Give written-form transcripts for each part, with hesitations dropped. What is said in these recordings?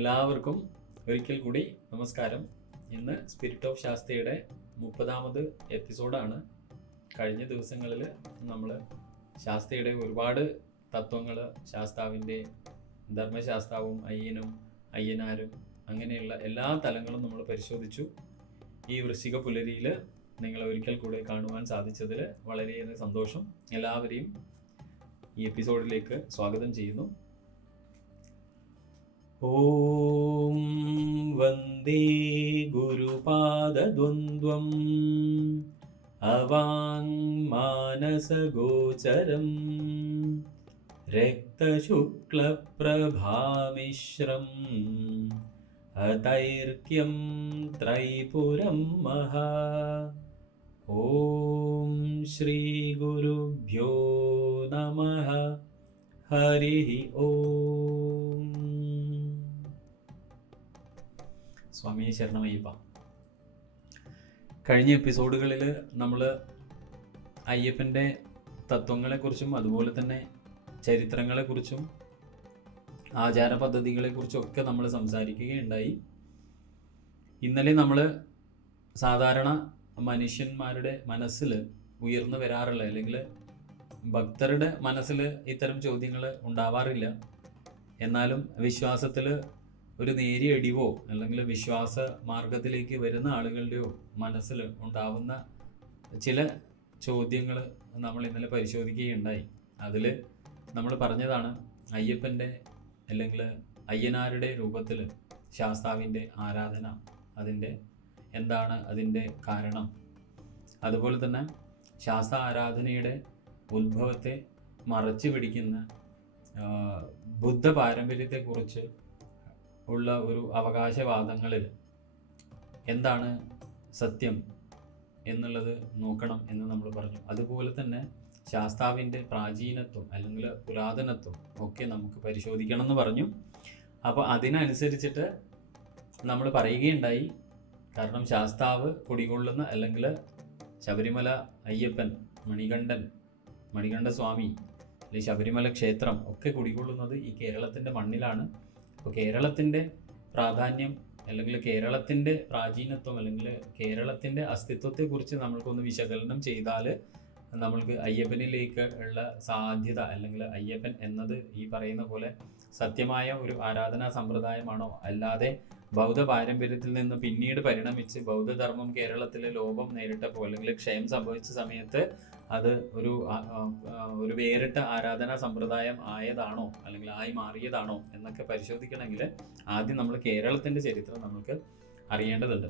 എല്ലാവർക്കും ഒരിക്കൽ കൂടി നമസ്കാരം. ഇന്ന് സ്പിരിറ്റ് ഓഫ് ശാസ്തയുടെ 30ാമത് എപ്പിസോഡാണ്. കഴിഞ്ഞ ദിവസങ്ങളിൽ നമ്മൾ ശാസ്തയുടെ ഒരുപാട് തത്വങ്ങൾ, ശാസ്താവിൻ്റെ ധർമ്മശാസ്താവും അയ്യനും അയ്യനാരും അങ്ങനെയുള്ള എല്ലാ തലങ്ങളും നമ്മൾ പരിശോധിച്ചു. ഈ വൃശ്ചിക പുലരിയിൽ നിങ്ങളെ ഒരിക്കൽ കൂടി കാണുവാൻ സാധിച്ചതിൽ വളരെയേറെ സന്തോഷം. എല്ലാവരെയും ഈ എപ്പിസോഡിലേക്ക് സ്വാഗതം ചെയ്യുന്നു. ഓം വന്ദേ ഗുരുപാദദ്വന്ദ്വം അവാങ്മാനസഗോചരം രക്തശുക്ലപ്രഭാമിശ്രം അതൈർക്യം ത്രൈപുരം മഹാ. ഓം ശ്രീ ഗുരുഭ്യോ നമഃ. ഹരി ഓം. സ്വാമിയെ ശരണമയ്യപ്പ. കഴിഞ്ഞ എപ്പിസോഡുകളിൽ നമ്മൾ അയ്യപ്പൻ്റെ തത്വങ്ങളെക്കുറിച്ചും അതുപോലെ തന്നെ ചരിത്രങ്ങളെക്കുറിച്ചും ആചാര പദ്ധതികളെക്കുറിച്ചും ഒക്കെ നമ്മൾ സംസാരിക്കുകയുണ്ടായി. ഇന്നലെ നമ്മൾ സാധാരണ മനുഷ്യന്മാരുടെ മനസ്സിൽ ഉയർന്നു വരാറുള്ള, അല്ലെങ്കിൽ ഭക്തരുടെ മനസ്സിൽ ഇത്തരം ചോദ്യങ്ങൾ ഉണ്ടാവാറില്ല, എന്നാലും വിശ്വാസത്തിൽ ഒരു നേരിയ ഇടിവോ അല്ലെങ്കിൽ വിശ്വാസ മാർഗത്തിലേക്ക് വരുന്ന ആളുകളുടെയോ മനസ്സിൽ ഉണ്ടാവുന്ന ചില ചോദ്യങ്ങൾ നമ്മൾ ഇന്നലെ പരിശോധിക്കുകയുണ്ടായി. അതിൽ നമ്മൾ പറഞ്ഞതാണ് അയ്യപ്പൻ്റെ അല്ലെങ്കിൽ അയ്യനാരുടെ രൂപത്തിൽ ശാസ്താവിൻ്റെ ആരാധന, എന്താണ് അതിൻ്റെ കാരണം, അതുപോലെ തന്നെ ശാസ്ത്ര ആരാധനയുടെ ഉത്ഭവത്തെ മറച്ചു പിടിക്കുന്ന ബുദ്ധ പാരമ്പര്യത്തെക്കുറിച്ച് ഉള്ള ഒരു അവകാശവാദങ്ങളിൽ എന്താണ് സത്യം എന്നുള്ളത് നോക്കണം എന്ന് നമ്മൾ പറഞ്ഞു. അതുപോലെ തന്നെ ശാസ്താവിൻ്റെ പ്രാചീനത്വം അല്ലെങ്കിൽ പുരാതനത്വം ഒക്കെ നമുക്ക് പരിശോധിക്കണം എന്ന് പറഞ്ഞു. അപ്പോൾ അതിനനുസരിച്ചിട്ട് നമ്മൾ പറയുകയുണ്ടായി. കാരണം ശാസ്താവ് കുടികൊള്ളുന്ന, അല്ലെങ്കിൽ ശബരിമല അയ്യപ്പൻ, മണികണ്ഠ സ്വാമി അല്ലെങ്കിൽ ശബരിമല ക്ഷേത്രം ഒക്കെ കുടികൊള്ളുന്നത് ഈ കേരളത്തിൻ്റെ മണ്ണിലാണ്. അപ്പോൾ കേരളത്തിൻ്റെ പ്രാധാന്യം അല്ലെങ്കിൽ കേരളത്തിൻ്റെ പ്രാചീനത്വം അല്ലെങ്കിൽ കേരളത്തിൻ്റെ അസ്തിത്വത്തെക്കുറിച്ച് നമ്മൾക്കൊന്ന് വിശകലനം ചെയ്താൽ നമ്മൾക്ക് അയ്യപ്പനിലേക്ക് ഉള്ള സാധ്യത, അല്ലെങ്കിൽ അയ്യപ്പൻ എന്നത് ഈ പറയുന്ന പോലെ സത്യമായ ഒരു ആരാധനാ സമ്പ്രദായമാണോ, അല്ലാതെ ബൗദ്ധ പാരമ്പര്യത്തിൽ നിന്ന് പിന്നീട് പരിണമിച്ച് ബൗദ്ധധർമ്മം കേരളത്തിലെ ലോപം നേരിട്ടപ്പോൾ അല്ലെങ്കിൽ ക്ഷയം സംഭവിച്ച സമയത്ത് അത് ഒരു വേറിട്ട ആരാധനാ സമ്പ്രദായം ആയതാണോ അല്ലെങ്കിൽ ആയി മാറിയതാണോ എന്നൊക്കെ പരിശോധിക്കണമെങ്കിൽ ആദ്യം നമ്മൾ കേരളത്തിൻ്റെ ചരിത്രം നമുക്ക് അറിയേണ്ടതുണ്ട്.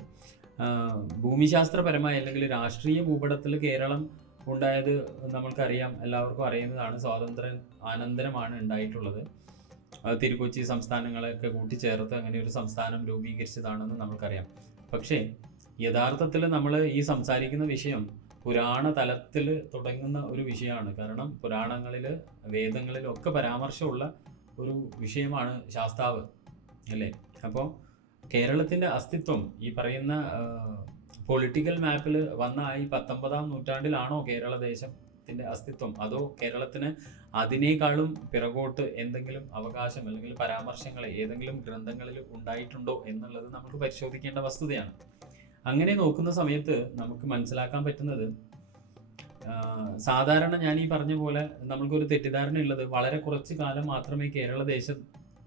ഭൂമിശാസ്ത്രപരമായി അല്ലെങ്കിൽ രാഷ്ട്രീയ ഭൂപടത്തിൽ കേരളം ഉണ്ടായത് നമ്മൾക്കറിയാം, എല്ലാവർക്കും അറിയുന്നതാണ്. സ്വാതന്ത്ര്യ അനന്തരമാണ് ഉണ്ടായിട്ടുള്ളത്. തിരുക്കൊച്ചി സംസ്ഥാനങ്ങളൊക്കെ കൂട്ടിച്ചേർത്ത് അങ്ങനെ ഒരു സംസ്ഥാനം രൂപീകരിച്ചതാണെന്ന് നമുക്കറിയാം. പക്ഷേ യഥാർത്ഥത്തിൽ നമ്മൾ ഈ സംസാരിക്കുന്ന വിഷയം പുരാണ തലത്തിൽ തുടങ്ങുന്ന ഒരു വിഷയമാണ്. കാരണം പുരാണങ്ങളിൽ, വേദങ്ങളിലൊക്കെ പരാമർശമുള്ള ഒരു വിഷയമാണ് ശാസ്താവ്, അല്ലേ? അപ്പോൾ കേരളത്തിൻ്റെ അസ്തിത്വം ഈ പറയുന്ന പൊളിറ്റിക്കൽ മാപ്പിൽ വന്ന ഈ 19ാം നൂറ്റാണ്ടിലാണോ കേരള ദേശത്തിൻ്റെ അസ്തിത്വം, അതോ കേരളത്തിന് അതിനേക്കാളും പിറകോട്ട് എന്തെങ്കിലും അവകാശം അല്ലെങ്കിൽ പരാമർശങ്ങൾ ഏതെങ്കിലും ഗ്രന്ഥങ്ങളിൽ ഉണ്ടായിട്ടുണ്ടോ എന്നുള്ളത് നമുക്ക് പരിശോധിക്കേണ്ട വസ്തുതയാണ്. അങ്ങനെ നോക്കുന്ന സമയത്ത് നമുക്ക് മനസ്സിലാക്കാൻ പറ്റുന്നത്, സാധാരണ ഞാൻ ഈ പറഞ്ഞ പോലെ നമ്മൾക്കൊരു തെറ്റിദ്ധാരണ ഉള്ളത് വളരെ കുറച്ച് കാലം മാത്രമേ കേരള ദേശം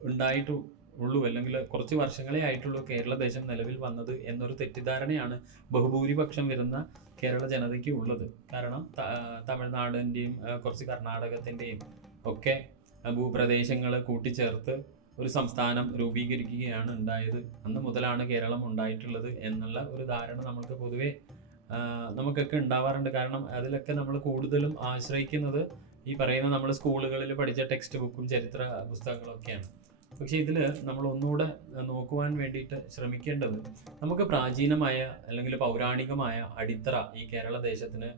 ഉണ്ടായിട്ടുള്ളൂ, അല്ലെങ്കിൽ കുറച്ച് വർഷങ്ങളെ ആയിട്ടുള്ളൂ കേരള ദേശം നിലവിൽ വന്നത് എന്നൊരു തെറ്റിദ്ധാരണയാണ് ബഹുഭൂരിപക്ഷം വരുന്ന കേരള ജനതയ്ക്ക് ഉള്ളത്. കാരണം തമിഴ്നാടിൻ്റെയും കുറച്ച് കർണാടകത്തിൻ്റെയും ഒക്കെ ഭൂപ്രദേശങ്ങൾ കൂട്ടിച്ചേർത്ത് ഒരു സംസ്ഥാനം രൂപീകരിക്കുകയാണ് ഉണ്ടായത്. അന്ന് മുതലാണ് കേരളം ഉണ്ടായിട്ടുള്ളത് എന്നുള്ള ഒരു ധാരണ നമുക്ക് പൊതുവെ നമുക്കൊക്കെ ഉണ്ടാവാറുണ്ട്. കാരണം അതിലൊക്കെ നമ്മൾ കൂടുതലും ആശ്രയിക്കുന്നത് ഈ പറയുന്ന നമ്മൾ സ്കൂളുകളിൽ പഠിച്ച ടെക്സ്റ്റ് ബുക്കും ചരിത്ര പുസ്തകങ്ങളൊക്കെയാണ്. പക്ഷേ ഇതിൽ നമ്മൾ ഒന്നുകൂടെ നോക്കുവാൻ വേണ്ടിയിട്ട് ശ്രമിക്കേണ്ടത്, നമുക്ക് പ്രാചീനമായ അല്ലെങ്കിൽ പൗരാണികമായ അടിത്തറ ഈ കേരള ദേശത്തിന്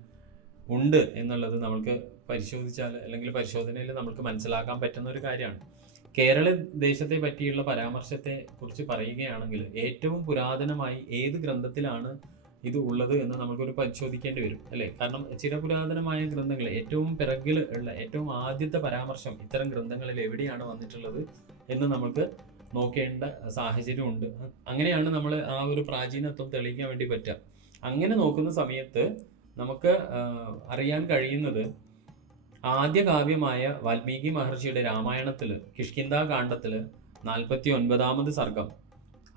ഉണ്ട് എന്നുള്ളത് നമുക്ക് പരിശോധിച്ചാൽ അല്ലെങ്കിൽ പരിശോധനയിൽ നമുക്ക് മനസ്സിലാക്കാൻ പറ്റുന്ന ഒരു കാര്യമാണ്. കേരള ദേശത്തെ പറ്റിയുള്ള പരാമർശത്തെ കുറിച്ച് പറയുകയാണെങ്കിൽ ഏറ്റവും പുരാതനമായി ഏത് ഗ്രന്ഥത്തിലാണ് ഇത് ഉള്ളത് എന്ന് നമുക്കൊരു പരിശോധിക്കേണ്ടി വരും, അല്ലേ? കാരണം ചിരപുരാതനമായ ഗ്രന്ഥങ്ങൾ ഏറ്റവും പിറകിൽ ഉള്ള ഏറ്റവും ആദ്യത്തെ പരാമർശം ഇത്തരം ഗ്രന്ഥങ്ങളിൽ എവിടെയാണ് വന്നിട്ടുള്ളത് എന്ന് നമുക്ക് നോക്കേണ്ട സാഹചര്യമുണ്ട്. അങ്ങനെയാണ് നമ്മൾ ആ ഒരു പ്രാചീനത്വം തെളിയിക്കാൻ വേണ്ടി പറ്റുക. അങ്ങനെ നോക്കുന്ന സമയത്ത് നമുക്ക് അറിയാൻ കഴിയുന്നത് ആദ്യ കാവ്യമായ വാൽമീകി മഹർഷിയുടെ രാമായണത്തില് കിഷ്കിന്ധാകാന്ഡത്തില് 49ാമത് സർഗം,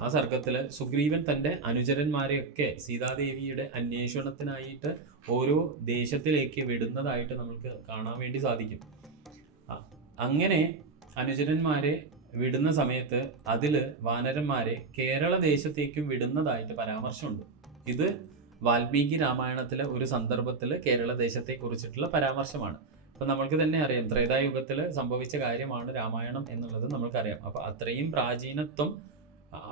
ആ സർഗത്തില് സുഗ്രീവൻ തൻ്റെ അനുചരന്മാരെയൊക്കെ സീതാദേവിയുടെ അന്വേഷണത്തിനായിട്ട് ഓരോ ദേശത്തിലേക്ക് വിടുന്നതായിട്ട് നമുക്ക് കാണാൻ വേണ്ടി സാധിക്കും. അങ്ങനെ അനുചരന്മാരെ വിടുന്ന സമയത്ത് അതില് വാനരന്മാരെ കേരള ദേശത്തേക്കും വിടുന്നതായിട്ട് പരാമർശമുണ്ട്. ഇത് വാൽമീകി രാമായണത്തിലെ ഒരു സന്ദർഭത്തിൽ കേരള ദേശത്തെ കുറിച്ചിട്ടുള്ള പരാമർശമാണ്. അപ്പൊ നമ്മൾക്ക് തന്നെ അറിയാം, ത്രേതായുഗത്തിൽ സംഭവിച്ച കാര്യമാണ് രാമായണം എന്നുള്ളത് നമ്മൾക്കറിയാം. അപ്പൊ അത്രയും പ്രാചീനത്വം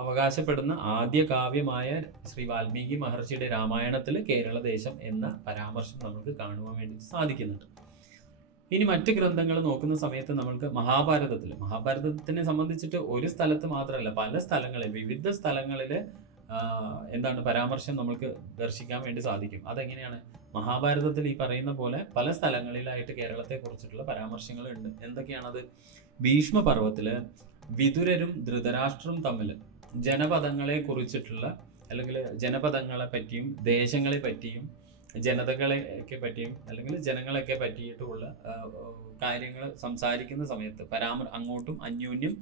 അവകാശപ്പെടുന്ന ആദ്യ കാവ്യമായ ശ്രീ വാൽമീകി മഹർഷിയുടെ രാമായണത്തിൽ കേരള ദേശം എന്ന പരാമർശം നമുക്ക് കാണുവാൻ വേണ്ടി സാധിക്കുന്നുണ്ട്. ഇനി മറ്റ് ഗ്രന്ഥങ്ങൾ നോക്കുന്ന സമയത്ത് നമ്മൾക്ക് മഹാഭാരതത്തിനെ സംബന്ധിച്ചിട്ട് ഒരു സ്ഥലത്ത് മാത്രമല്ല, പല സ്ഥലങ്ങളിൽ, വിവിധ സ്ഥലങ്ങളിൽ എന്താണ് പരാമർശം നമുക്ക് ദർശിക്കാൻ വേണ്ടി സാധിക്കും. അതെങ്ങനെയാണ്? മഹാഭാരതത്തിൽ ഈ പറയുന്ന പോലെ പല സ്ഥലങ്ങളിലായിട്ട് കേരളത്തെ കുറിച്ചിട്ടുള്ള പരാമർശങ്ങൾ ഉണ്ട്. എന്തൊക്കെയാണത്? ഭീഷ്മ പർവ്വത്തില് വിതുരരും ധൃതരാഷ്ട്രവും തമ്മിൽ ജനപദങ്ങളെ കുറിച്ചിട്ടുള്ള, അല്ലെങ്കിൽ ജനപദങ്ങളെ പറ്റിയും ദേശങ്ങളെ പറ്റിയും ജനതകളെയൊക്കെ പറ്റിയും അല്ലെങ്കിൽ ജനങ്ങളെയൊക്കെ പറ്റിയിട്ടുള്ള കാര്യങ്ങൾ സംസാരിക്കുന്ന സമയത്ത് അങ്ങോട്ടും അന്യോന്യം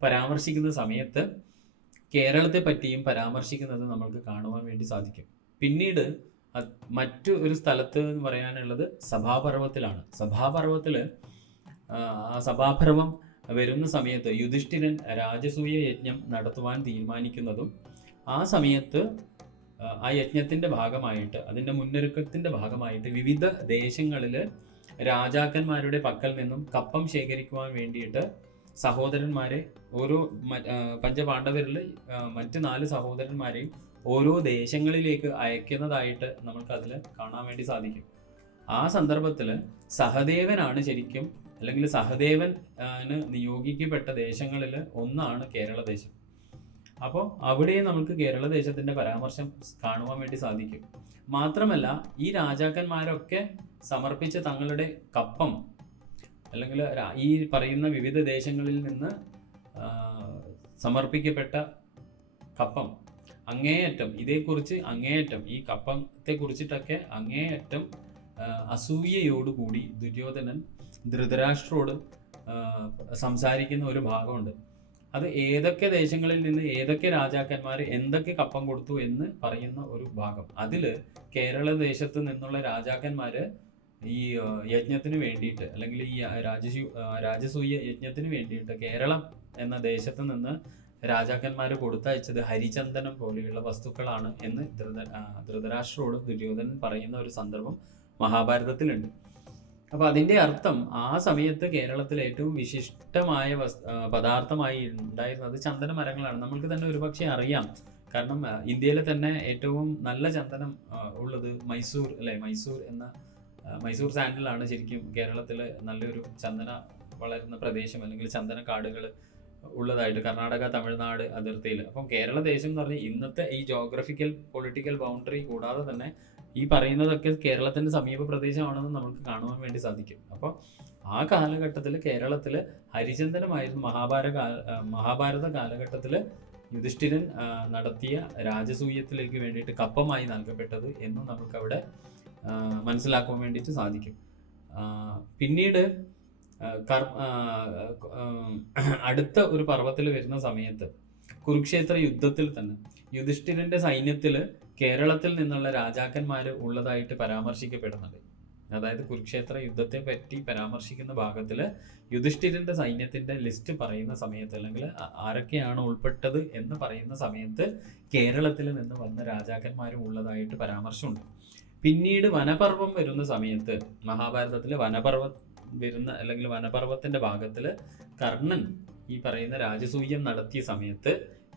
പരാമർശിക്കുന്ന സമയത്ത് കേരളത്തെ പറ്റിയും പരാമർശിക്കുന്നത് നമ്മൾക്ക് കാണുവാൻ വേണ്ടി സാധിക്കും. പിന്നീട് മറ്റു ഒരു സ്ഥലത്ത് എന്ന് പറയാനുള്ളത് സഭാപർവത്തിലാണ്. സഭാപർവത്തില് ആ സഭാപർവം വരുന്ന സമയത്ത് യുധിഷ്ഠിരൻ രാജസൂയ യജ്ഞം നടത്തുവാൻ തീരുമാനിക്കുന്നതും ആ സമയത്ത് ആ യജ്ഞത്തിന്റെ ഭാഗമായിട്ട്, അതിന്റെ മുന്നൊരുക്കത്തിന്റെ ഭാഗമായിട്ട് വിവിധ ദേശങ്ങളിൽ രാജാക്കന്മാരുടെ പക്കൽ നിന്നും കപ്പം ശേഖരിക്കുവാൻ വേണ്ടിയിട്ട് സഹോദരന്മാരെ, ഓരോ പഞ്ചപാണ്ഡവരിൽ മറ്റ് 4 സഹോദരന്മാരെയും ഓരോ ദേശങ്ങളിലേക്ക് അയക്കുന്നതായിട്ട് നമുക്ക് അതിൽ കാണാൻ വേണ്ടി സാധിക്കും. ആ സന്ദർഭത്തിൽ സഹദേവനാണ് ശരിക്കും, അല്ലെങ്കിൽ സഹദേവന് നിയോഗിക്കപ്പെട്ട ദേശങ്ങളിൽ ഒന്നാണ് കേരള ദേശം. അപ്പോൾ അവിടെ നമുക്ക് കേരള ദേശത്തിന്റെ പരാമർശം കാണുവാൻ വേണ്ടി സാധിക്കും. മാത്രമല്ല ഈ രാജാക്കന്മാരൊക്കെ സമർപ്പിച്ച തങ്ങളുടെ കപ്പം, അല്ലെങ്കിൽ ഈ പറയുന്ന വിവിധ ദേശങ്ങളിൽ നിന്ന് സമർപ്പിക്കപ്പെട്ട കപ്പം അങ്ങേയറ്റം, ഇതേക്കുറിച്ച് അങ്ങേയറ്റം, ഈ കപ്പത്തെ കുറിച്ചിട്ടൊക്കെ അങ്ങേയറ്റം അസൂയയോടുകൂടി ദുര്യോധനൻ ധൃതരാഷ്ട്രോട് സംസാരിക്കുന്ന ഒരു ഭാഗമുണ്ട്. അത് ഏതൊക്കെ ദേശങ്ങളിൽ നിന്ന് ഏതൊക്കെ രാജാക്കന്മാർ എന്തൊക്കെ കപ്പം കൊടുത്തു എന്ന് പറയുന്ന ഒരു ഭാഗം. അതില് കേരള ദേശത്ത് നിന്നുള്ള രാജാക്കന്മാര് ഈ യജ്ഞത്തിന് വേണ്ടിയിട്ട്, അല്ലെങ്കിൽ ഈ രാജസൂയ യജ്ഞത്തിന് വേണ്ടിയിട്ട് കേരളം എന്ന ദേശത്ത് നിന്ന് രാജാക്കന്മാർ കൊടുത്തയച്ചത് ഹരിചന്ദനം പോലെയുള്ള വസ്തുക്കളാണ് എന്ന് ധൃതരാഷ്ട്രോട് ദുര്യോധനൻ പറയുന്ന ഒരു സന്ദർഭം മഹാഭാരതത്തിലുണ്ട്. അപ്പൊ അതിന്റെ അർത്ഥം ആ സമയത്ത് കേരളത്തിൽ ഏറ്റവും വിശിഷ്ടമായ പദാർത്ഥമായി ഉണ്ടായിരുന്നത് ചന്ദന മരങ്ങളാണ്. നമ്മൾക്ക് തന്നെ ഒരുപക്ഷെ അറിയാം, കാരണം ഇന്ത്യയിലെ തന്നെ ഏറ്റവും നല്ല ചന്ദനം ഉള്ളത് മൈസൂർ അല്ലെ, മൈസൂർ സാൻഡിലാണ് ശരിക്കും കേരളത്തിലെ നല്ലൊരു ചന്ദന വളരുന്ന പ്രദേശം, അല്ലെങ്കിൽ ചന്ദന കാടുകൾ ഉള്ളതായിട്ട് കർണാടക തമിഴ്നാട് അതിർത്തിയിൽ. അപ്പം കേരള ദേശം എന്ന് പറഞ്ഞാൽ ഇന്നത്തെ ഈ ജോഗ്രഫിക്കൽ പൊളിറ്റിക്കൽ ബൗണ്ടറി കൂടാതെ തന്നെ ഈ പറയുന്നതൊക്കെ കേരളത്തിന്റെ സമീപ പ്രദേശമാണെന്ന് നമുക്ക് കാണുവാൻ വേണ്ടി സാധിക്കും. അപ്പോൾ ആ കാലഘട്ടത്തിൽ കേരളത്തിൽ ഹരിചന്ദനമായിരുന്നു മഹാഭാരത കാലഘട്ടത്തിൽ യുധിഷ്ഠിരൻ നടത്തിയ രാജസൂയത്തിലേക്ക് വേണ്ടിയിട്ട് കപ്പമായി നൽകപ്പെട്ടത് എന്നും നമുക്കവിടെ മനസ്സിലാക്കാൻ വേണ്ടിയിട്ട് സാധിക്കും. പിന്നീട് അടുത്ത ഒരു പർവ്വത്തിൽ വരുന്ന സമയത്ത് കുരുക്ഷേത്ര യുദ്ധത്തിൽ തന്നെ യുധിഷ്ഠിരന്റെ സൈന്യത്തില് കേരളത്തിൽ നിന്നുള്ള രാജാക്കന്മാര് ഉള്ളതായിട്ട് പരാമർശിക്കപ്പെടുന്നുണ്ട്. അതായത് കുരുക്ഷേത്ര യുദ്ധത്തെ പറ്റി പരാമർശിക്കുന്ന ഭാഗത്തില് യുധിഷ്ഠിരന്റെ സൈന്യത്തിന്റെ ലിസ്റ്റ് പറയുന്ന സമയത്ത്, അല്ലെങ്കിൽ ആരൊക്കെയാണ് ഉൾപ്പെട്ടത് എന്ന് പറയുന്ന സമയത്ത് കേരളത്തിൽ നിന്ന് വന്ന രാജാക്കന്മാരും ഉള്ളതായിട്ട് പരാമർശമുണ്ട്. പിന്നീട് വനപർവം വരുന്ന സമയത്ത്, മഹാഭാരതത്തില് വനപർവം വരുന്ന, അല്ലെങ്കിൽ വനപർവത്തിന്റെ ഭാഗത്തില് കർണൻ ഈ പറയുന്ന രാജസൂയം നടത്തിയ സമയത്ത്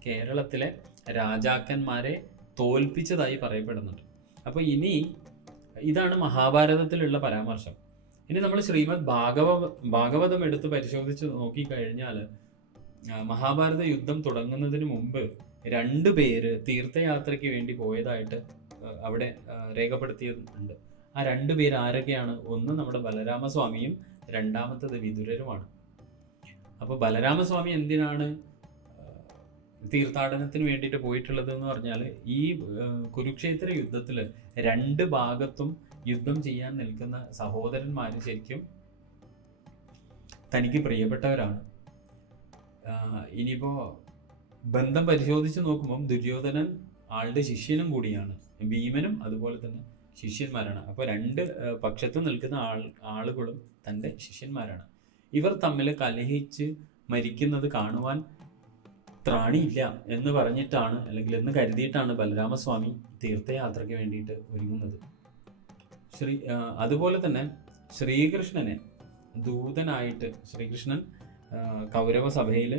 കേരളത്തിലെ രാജാക്കന്മാരെ തോൽപ്പിച്ചതായി പറയപ്പെടുന്നുണ്ട്. അപ്പൊ ഇനി ഇതാണ് മഹാഭാരതത്തിലുള്ള പരാമർശം. ഇനി നമ്മൾ ശ്രീമദ് ഭാഗവതം എടുത്ത് പരിശോധിച്ച് നോക്കിക്കഴിഞ്ഞാൽ മഹാഭാരത യുദ്ധം തുടങ്ങുന്നതിന് മുമ്പ് 2 പേര് തീർത്ഥയാത്രയ്ക്ക് വേണ്ടി പോയതായിട്ട് അവിടെ രേഖപ്പെടുത്തിയിട്ടുണ്ട്. ആ 2 പേര് ആരൊക്കെയാണ്? ഒന്ന് നമ്മുടെ ബലരാമസ്വാമിയും രണ്ടാമത്തത് വിതുരരുമാണ്. അപ്പോൾ ബലരാമസ്വാമി എന്തിനാണ് തീർത്ഥാടനത്തിന് വേണ്ടിയിട്ട് പോയിട്ടുള്ളത് എന്ന് പറഞ്ഞാൽ ഈ കുരുക്ഷേത്ര യുദ്ധത്തിൽ രണ്ട് ഭാഗത്തും യുദ്ധം ചെയ്യാൻ നിൽക്കുന്ന സഹോദരന്മാർ ശരിക്കും തനിക്ക് പ്രിയപ്പെട്ടവരാണ്. ഇനിയിപ്പോൾ ബന്ധം പരിശോധിച്ച് നോക്കുമ്പം ദുര്യോധനൻ ആളുടെ ശിഷ്യനും കൂടിയാണ്, ഭീമനും അതുപോലെ തന്നെ ശിഷ്യന്മാരാണ്. അപ്പോൾ രണ്ട് പക്ഷത്ത് നിൽക്കുന്ന ആളുകളും തൻ്റെ ശിഷ്യന്മാരാണ്. ഇവർ തമ്മിൽ കലഹിച്ച് മരിക്കുന്നത് കാണുവാൻ ത്രാണിയില്ല എന്ന് പറഞ്ഞിട്ടാണ്, അല്ലെങ്കിൽ എന്ന് കരുതിയിട്ടാണ് ബലരാമസ്വാമി തീർത്ഥയാത്രയ്ക്ക് വേണ്ടിയിട്ട് ഒരുങ്ങുന്നത്. അതുപോലെ തന്നെ ശ്രീകൃഷ്ണനെ ദൂതനായിട്ട്, ശ്രീകൃഷ്ണൻ കൗരവ സഭയിൽ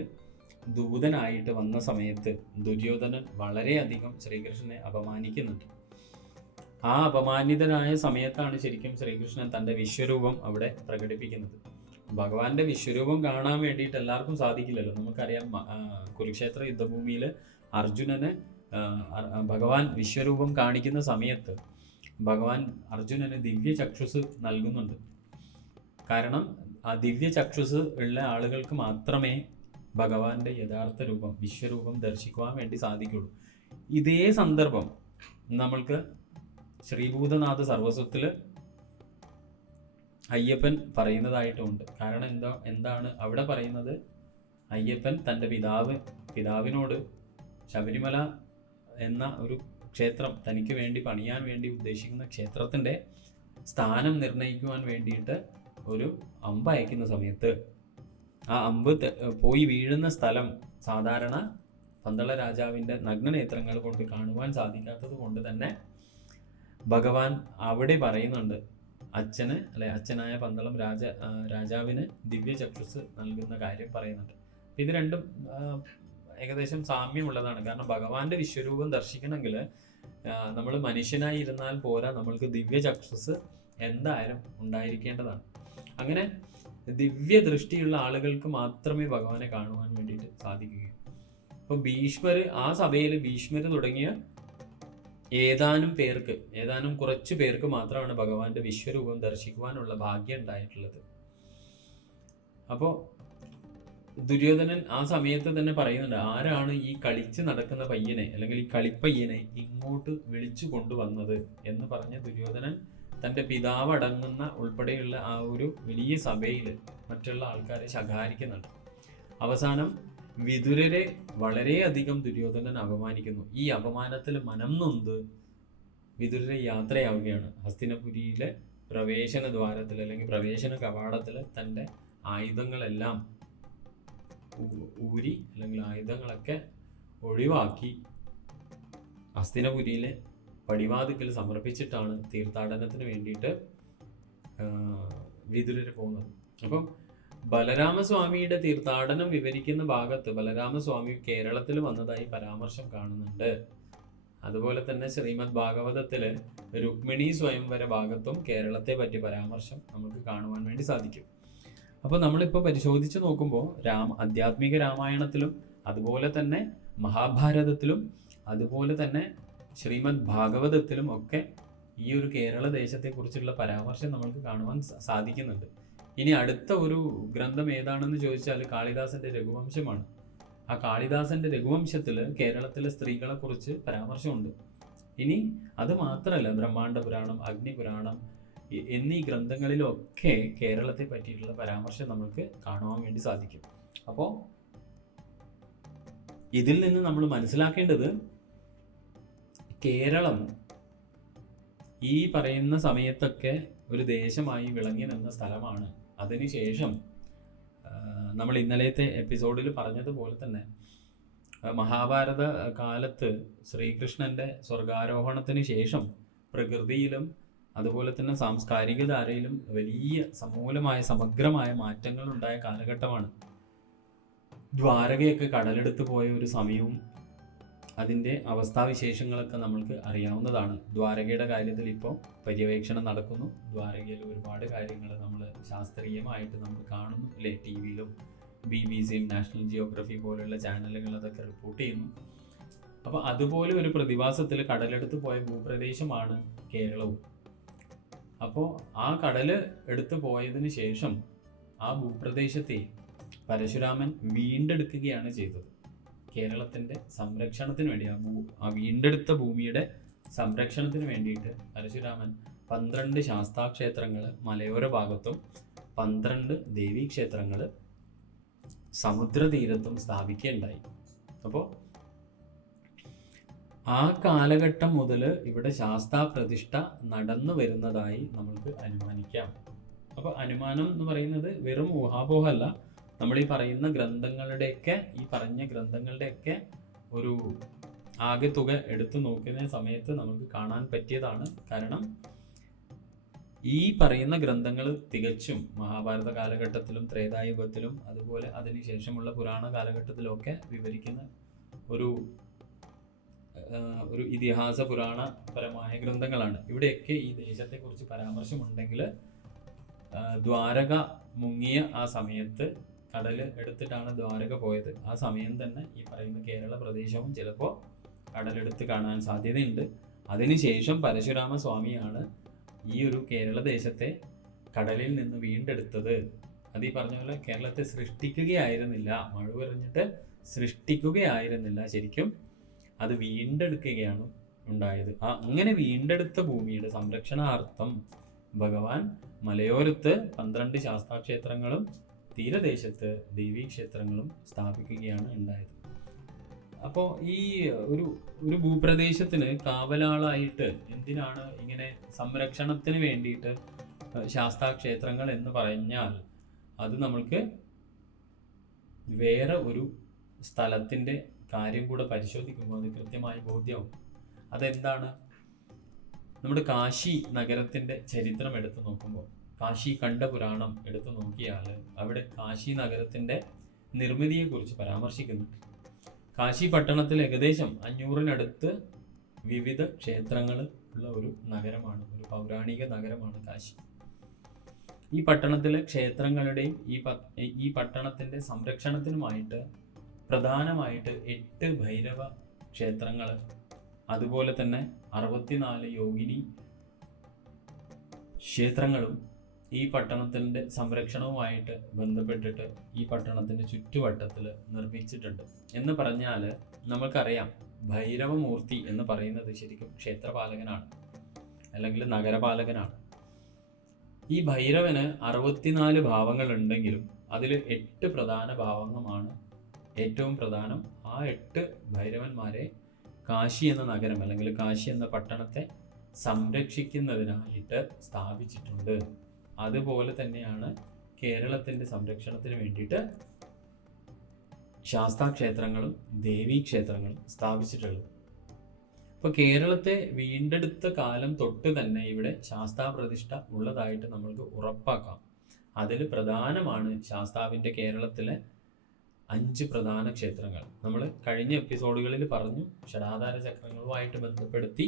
ദൂതനായിട്ട് വന്ന സമയത്ത് ദുര്യോധനൻ വളരെയധികം ശ്രീകൃഷ്ണനെ അപമാനിക്കുന്നുണ്ട്. ആ അപമാനിതനായ സമയത്താണ് ശരിക്കും ശ്രീകൃഷ്ണൻ തൻ്റെ വിശ്വരൂപം അവിടെ പ്രകടിപ്പിക്കുന്നത്. ഭഗവാന്റെ വിശ്വരൂപം കാണാൻ വേണ്ടിയിട്ട് എല്ലാവർക്കും സാധിക്കില്ലല്ലോ. നമുക്കറിയാം, കുരുക്ഷേത്ര യുദ്ധഭൂമിയിൽ അർജുനന് ഭഗവാൻ വിശ്വരൂപം കാണിക്കുന്ന സമയത്ത് ഭഗവാൻ അർജുനന് ദിവ്യ ചക്ഷുസ് നൽകുന്നുണ്ട്. കാരണം ആ ദിവ്യ ചക്ഷുസ് ഉള്ള ആളുകൾക്ക് മാത്രമേ ഭഗവാന്റെ യഥാർത്ഥ രൂപം, വിശ്വരൂപം ദർശിക്കുവാൻ വേണ്ടി സാധിക്കുള്ളൂ. ഇതേ സന്ദർഭം നമ്മൾക്ക് ശ്രീഭൂതനാഥ സർവസ്വത്തിൽ അയ്യപ്പൻ പറയുന്നതായിട്ടുമുണ്ട്. കാരണം എന്താണ് അവിടെ പറയുന്നത്? അയ്യപ്പൻ തൻ്റെ പിതാവിനോട് ശബരിമല എന്ന ഒരു ക്ഷേത്രം തനിക്ക് വേണ്ടി പണിയാൻ വേണ്ടി ഉദ്ദേശിക്കുന്ന ക്ഷേത്രത്തിൻ്റെ സ്ഥാനം നിർണ്ണയിക്കുവാൻ വേണ്ടിയിട്ട് ഒരു അമ്പ് അയക്കുന്ന സമയത്ത് ആ അമ്പ് പോയി വീഴുന്ന സ്ഥലം സാധാരണ പന്തള രാജാവിൻ്റെ നഗ്നനേത്രങ്ങൾ കൊണ്ട് കാണുവാൻ സാധിക്കാത്തത് കൊണ്ട് തന്നെ ഭഗവാൻ അവിടെ പറയുന്നുണ്ട്, അച്ഛനായ പന്തളം രാജാവിന് ദിവ്യ ചക്ഷുസ് നൽകുന്ന കാര്യം പറയുന്നുണ്ട്. ഇത് രണ്ടും ഏകദേശം സാമ്യമുള്ളതാണ്. കാരണം ഭഗവാന്റെ വിശ്വരൂപം ദർശിക്കണമെങ്കിൽ നമ്മൾ മനുഷ്യനായി ഇരുന്നാൽ പോരാ, നമ്മൾക്ക് ദിവ്യ ചക്ഷുസ് എന്തായാലും ഉണ്ടായിരിക്കേണ്ടതാണ്. അങ്ങനെ ദിവ്യ ദൃഷ്ടിയുള്ള ആളുകൾക്ക് മാത്രമേ ഭഗവാനെ കാണുവാൻ വേണ്ടിയിട്ട് സാധിക്കുകയുള്ളൂ. അപ്പോൾ ആ സഭയിൽ ഭീഷ്മർ തുടങ്ങിയ ഏതാനും കുറച്ച് പേർക്ക് മാത്രമാണ് ഭഗവാന്റെ വിശ്വരൂപം ദർശിക്കുവാനുള്ള ഭാഗ്യം ഉണ്ടായിട്ടുള്ളത്. അപ്പോൾ ദുര്യോധനൻ ആ സമയത്ത് തന്നെ പറയുന്നുണ്ട്, ആരാണ് ഈ കളിച്ച് നടക്കുന്ന പയ്യനെ, അല്ലെങ്കിൽ ഈ കളിപ്പയ്യനെ ഇങ്ങോട്ട് വിളിച്ചു കൊണ്ടുവന്നത് എന്ന് പറഞ്ഞ ദുര്യോധനൻ തൻ്റെ പിതാവ് അടങ്ങുന്ന ഉൾപ്പെടെയുള്ള ആ ഒരു വലിയ സഭയിൽ മറ്റുള്ള ആൾക്കാരെ ശകാരിക്കുന്നുണ്ട്. അവസാനം വിതുരരെ വളരെയധികം ദുര്യോധനൻ അപമാനിക്കുന്നു. ഈ അപമാനത്തിൽ മനം നൊന്ത് വിതുരരെ യാത്രയാവുകയാണ്. ഹസ്തിനപുരിയിലെ പ്രവേശന ദ്വാരത്തിൽ അല്ലെങ്കിൽ പ്രവേശന കവാടത്തിൽ തൻ്റെ ആയുധങ്ങളെല്ലാം ഊരി, അല്ലെങ്കിൽ ആയുധങ്ങളൊക്കെ ഒഴിവാക്കി ഹസ്തിനപുരിയിലെ പടിവാതിക്കൽ സമർപ്പിച്ചിട്ടാണ് തീർത്ഥാടനത്തിന് വേണ്ടിയിട്ട് വിതുരർ പോകുന്നത്. അപ്പം ബലരാമസ്വാമിയുടെ തീർത്ഥാടനം വിവരിക്കുന്ന ഭാഗത്ത് ബലരാമസ്വാമി കേരളത്തിൽ വന്നതായി പരാമർശം കാണുന്നുണ്ട്. അതുപോലെ തന്നെ ശ്രീമദ് ഭാഗവതത്തിൽ രുക്മിണി സ്വയംവര ഭാഗത്തും കേരളത്തെ പറ്റി പരാമർശം നമുക്ക് കാണുവാൻ വേണ്ടി സാധിക്കും. അപ്പോൾ നമ്മളിപ്പോൾ പരിശോധിച്ച് നോക്കുമ്പോൾ ആധ്യാത്മിക രാമായണത്തിലും അതുപോലെ തന്നെ മഹാഭാരതത്തിലും അതുപോലെ തന്നെ ശ്രീമദ് ഭാഗവതത്തിലും ഒക്കെ ഈ ഒരു കേരള ദേശത്തെക്കുറിച്ചുള്ള പരാമർശം നമുക്ക് കാണുവാൻ സാധിക്കുന്നുണ്ട്. ഇനി അടുത്ത ഒരു ഗ്രന്ഥം ഏതാണെന്ന് ചോദിച്ചാൽ കാളിദാസന്റെ രഘുവംശമാണ്. ആ കാളിദാസന്റെ രഘുവംശത്തിൽ കേരളത്തിലെ സ്ത്രീകളെ കുറിച്ച് പരാമർശമുണ്ട്. ഇനി അത് മാത്രമല്ല, ബ്രഹ്മാണ്ഡ പുരാണം, അഗ്നിപുരാണം എന്നീ ഗ്രന്ഥങ്ങളിലൊക്കെ കേരളത്തെ പറ്റിയിട്ടുള്ള പരാമർശം നമുക്ക് കാണുവാൻ വേണ്ടി സാധിക്കും. അപ്പോൾ ഇതിൽ നിന്ന് നമ്മൾ മനസ്സിലാക്കേണ്ടത്, കേരളം ഈ പറയുന്ന സമയത്തൊക്കെ ഒരു ദേശമായി വിളങ്ങി നിന്ന സ്ഥലമാണ്. അതിനുശേഷം നമ്മൾ ഇന്നലത്തെ എപ്പിസോഡിൽ പറഞ്ഞതുപോലെ തന്നെ മഹാഭാരത കാലത്ത് ശ്രീകൃഷ്ണന്റെ സ്വർഗാരോഹണത്തിന് ശേഷം പ്രകൃതിയിലും അതുപോലെ തന്നെ സാംസ്കാരിക ധാരയിലും വലിയ സമൂലമായ സമഗ്രമായ മാറ്റങ്ങൾ ഉണ്ടായ കാലഘട്ടമാണ്. ദ്വാരകയൊക്കെ കടലെടുത്ത് പോയ ഒരു സമയവും അതിൻ്റെ അവസ്ഥാവിശേഷങ്ങളൊക്കെ നമ്മൾക്ക് അറിയാവുന്നതാണ്. ദ്വാരകയുടെ കാര്യത്തിൽ ഇപ്പോൾ പര്യവേക്ഷണം നടക്കുന്നു. ദ്വാരകയിൽ ഒരുപാട് കാര്യങ്ങൾ നമ്മൾ ശാസ്ത്രീയമായിട്ട് നമ്മൾ കാണുന്നു, അല്ലേ? ടി വിയിലും BBC-യും നാഷണൽ ജിയോഗ്രഫി പോലുള്ള ചാനലുകൾ അതൊക്കെ റിപ്പോർട്ട് ചെയ്യുന്നു. അപ്പോൾ അതുപോലെ ഒരു പ്രതിഭാസത്തിൽ കടലെടുത്ത് പോയ ഭൂപ്രദേശമാണ് കേരളവും. അപ്പോൾ ആ കടൽ എടുത്തു പോയതിന് ശേഷം ആ ഭൂപ്രദേശത്തെ പരശുരാമൻ വീണ്ടെടുക്കുകയാണ് ചെയ്തത്. കേരളത്തിൻ്റെ സംരക്ഷണത്തിന് വേണ്ടി ആ വീണ്ടെടുത്ത ഭൂമിയുടെ സംരക്ഷണത്തിന് വേണ്ടിയിട്ട് പരശുരാമൻ 12 ശാസ്താക്ഷേത്രങ്ങൾ മലയോര ഭാഗത്തും 12 ദേവീക്ഷേത്രങ്ങൾ സമുദ്രതീരത്തും സ്ഥാപിക്കുകയുണ്ടായി. അപ്പോൾ ആ കാലഘട്ടം മുതൽ ഇവിടെ ശാസ്താ പ്രതിഷ്ഠ നടന്നു വരുന്നതായി നമുക്ക് അനുമാനിക്കാം. അപ്പോൾ അനുമാനം എന്ന് പറയുന്നത് വെറും ഊഹാപോഹമല്ല. നമ്മൾ ഈ പറയുന്ന ഗ്രന്ഥങ്ങളുടെയൊക്കെ ഒരു ആകെ തുക എടുത്തു നോക്കുന്ന സമയത്ത് നമുക്ക് കാണാൻ പറ്റിയതാണ്. കാരണം ഈ പറയുന്ന ഗ്രന്ഥങ്ങൾ തികച്ചും മഹാഭാരത കാലഘട്ടത്തിലും ത്രേതായുഗത്തിലും അതുപോലെ അതിനുശേഷമുള്ള പുരാണ കാലഘട്ടത്തിലുമൊക്കെ വിവരിക്കുന്ന ഒരു ഇതിഹാസ പുരാണപരമായ ഗ്രന്ഥങ്ങളാണ്. ഇവിടെയൊക്കെ ഈ ദേശത്തെക്കുറിച്ച് പരാമർശമുണ്ടെങ്കിൽ ദ്വാരക മുങ്ങിയ ആ സമയത്ത് കടൽ എടുത്തിട്ടാണ് ദ്വാരക പോയത്. ആ സമയം തന്നെ ഈ പറയുന്ന കേരള പ്രദേശവും ചിലപ്പോൾ കടലെടുത്ത് കാണാൻ സാധ്യതയുണ്ട്. അതിനുശേഷം പരശുരാമ സ്വാമിയാണ് ഈ ഒരു കേരള ദേശത്തെ കടലിൽ നിന്ന് വീണ്ടെടുത്തത്. അത് ഈ പറഞ്ഞ പോലെ കേരളത്തെ സൃഷ്ടിക്കുകയായിരുന്നില്ല, മഴ പറഞ്ഞിട്ട് സൃഷ്ടിക്കുകയായിരുന്നില്ല, ശരിക്കും അത് വീണ്ടെടുക്കുകയാണ് ഉണ്ടായത്. അങ്ങനെ വീണ്ടെടുത്ത ഭൂമിയുടെ സംരക്ഷണാർത്ഥം ഭഗവാൻ മലയോരത്ത് 12 ശാസ്താക്ഷേത്രങ്ങളും തീരദേശത്ത് ദേവീക്ഷേത്രങ്ങളും സ്ഥാപിക്കുകയാണ് ഉണ്ടായത്. അപ്പോൾ ഈ ഒരു ഭൂപ്രദേശത്തിന് കാവലാളായിട്ട് എന്തിനാണ് ഇങ്ങനെ സംരക്ഷണത്തിന് വേണ്ടിയിട്ട് ശാസ്താക്ഷേത്രങ്ങൾ എന്ന് പറഞ്ഞാൽ, അത് നമ്മൾക്ക് വേറെ ഒരു സ്ഥലത്തിൻ്റെ കാര്യം കൂടെ പരിശോധിക്കുമ്പോൾ അത് കൃത്യമായി ബോധ്യമാവും. അതെന്താണ്? നമ്മുടെ കാശി നഗരത്തിൻ്റെ ചരിത്രം എടുത്തു നോക്കുമ്പോൾ, കാശി ഖണ്ഡ പുരാണം എടുത്തു നോക്കിയാൽ അവിടെ കാശി നഗരത്തിൻ്റെ നിർമ്മിതിയെക്കുറിച്ച് പരാമർശിക്കുന്നുണ്ട്. കാശി പട്ടണത്തിൽ ഏകദേശം 500-നടുത്ത് വിവിധ ക്ഷേത്രങ്ങൾ ഉള്ള ഒരു നഗരമാണ്, ഒരു പൗരാണിക നഗരമാണ് കാശി. ഈ പട്ടണത്തിലെ ക്ഷേത്രങ്ങളുടെയും ഈ പട്ടണത്തിൻ്റെ സംരക്ഷണത്തിനുമായിട്ട് പ്രധാനമായിട്ട് 8 ഭൈരവ ക്ഷേത്രങ്ങൾ, അതുപോലെ തന്നെ 64 യോഗിനി ക്ഷേത്രങ്ങളും ഈ പട്ടണത്തിൻ്റെ സംരക്ഷണവുമായിട്ട് ബന്ധപ്പെട്ടിട്ട് ഈ പട്ടണത്തിൻ്റെ ചുറ്റുവട്ടത്തിൽ നിർമ്മിച്ചിട്ടുണ്ട്. എന്ന് പറഞ്ഞാൽ നമുക്കറിയാം, ഭൈരവമൂർത്തി എന്ന് പറയുന്നത് ശരിക്കും ക്ഷേത്രപാലകനാണ്, അല്ലെങ്കിൽ നഗരപാലകനാണ്. ഈ ഭൈരവന് 64 ഭാവങ്ങളുണ്ടെങ്കിലും അതിൽ 8 പ്രധാന ഭാവങ്ങളാണ് ഏറ്റവും പ്രധാനം. ആ 8 ഭൈരവന്മാരെ കാശി എന്ന നഗരം അല്ലെങ്കിൽ കാശി എന്ന പട്ടണത്തെ സംരക്ഷിക്കുന്നതിനായിട്ട് സ്ഥാപിച്ചിട്ടുണ്ട്. അതുപോലെ തന്നെയാണ് കേരളത്തിൻ്റെ സംരക്ഷണത്തിന് വേണ്ടിയിട്ട് ശാസ്താക്ഷേത്രങ്ങളും ദേവീക്ഷേത്രങ്ങളും സ്ഥാപിച്ചിട്ടുള്ളത്. അപ്പോൾ കേരളത്തെ വീണ്ടെടുത്ത കാലം തൊട്ട് തന്നെ ഇവിടെ ശാസ്താ പ്രതിഷ്ഠ ഉള്ളതായിട്ട് നമ്മൾക്ക് ഉറപ്പാക്കാം. അതിൽ പ്രധാനമാണ് ശാസ്താവിൻ്റെ കേരളത്തിലെ 5 പ്രധാന ക്ഷേത്രങ്ങൾ. നമ്മൾ കഴിഞ്ഞ എപ്പിസോഡുകളിൽ പറഞ്ഞു, ഷടാധാര ചക്രങ്ങളുമായിട്ട് ബന്ധപ്പെടുത്തി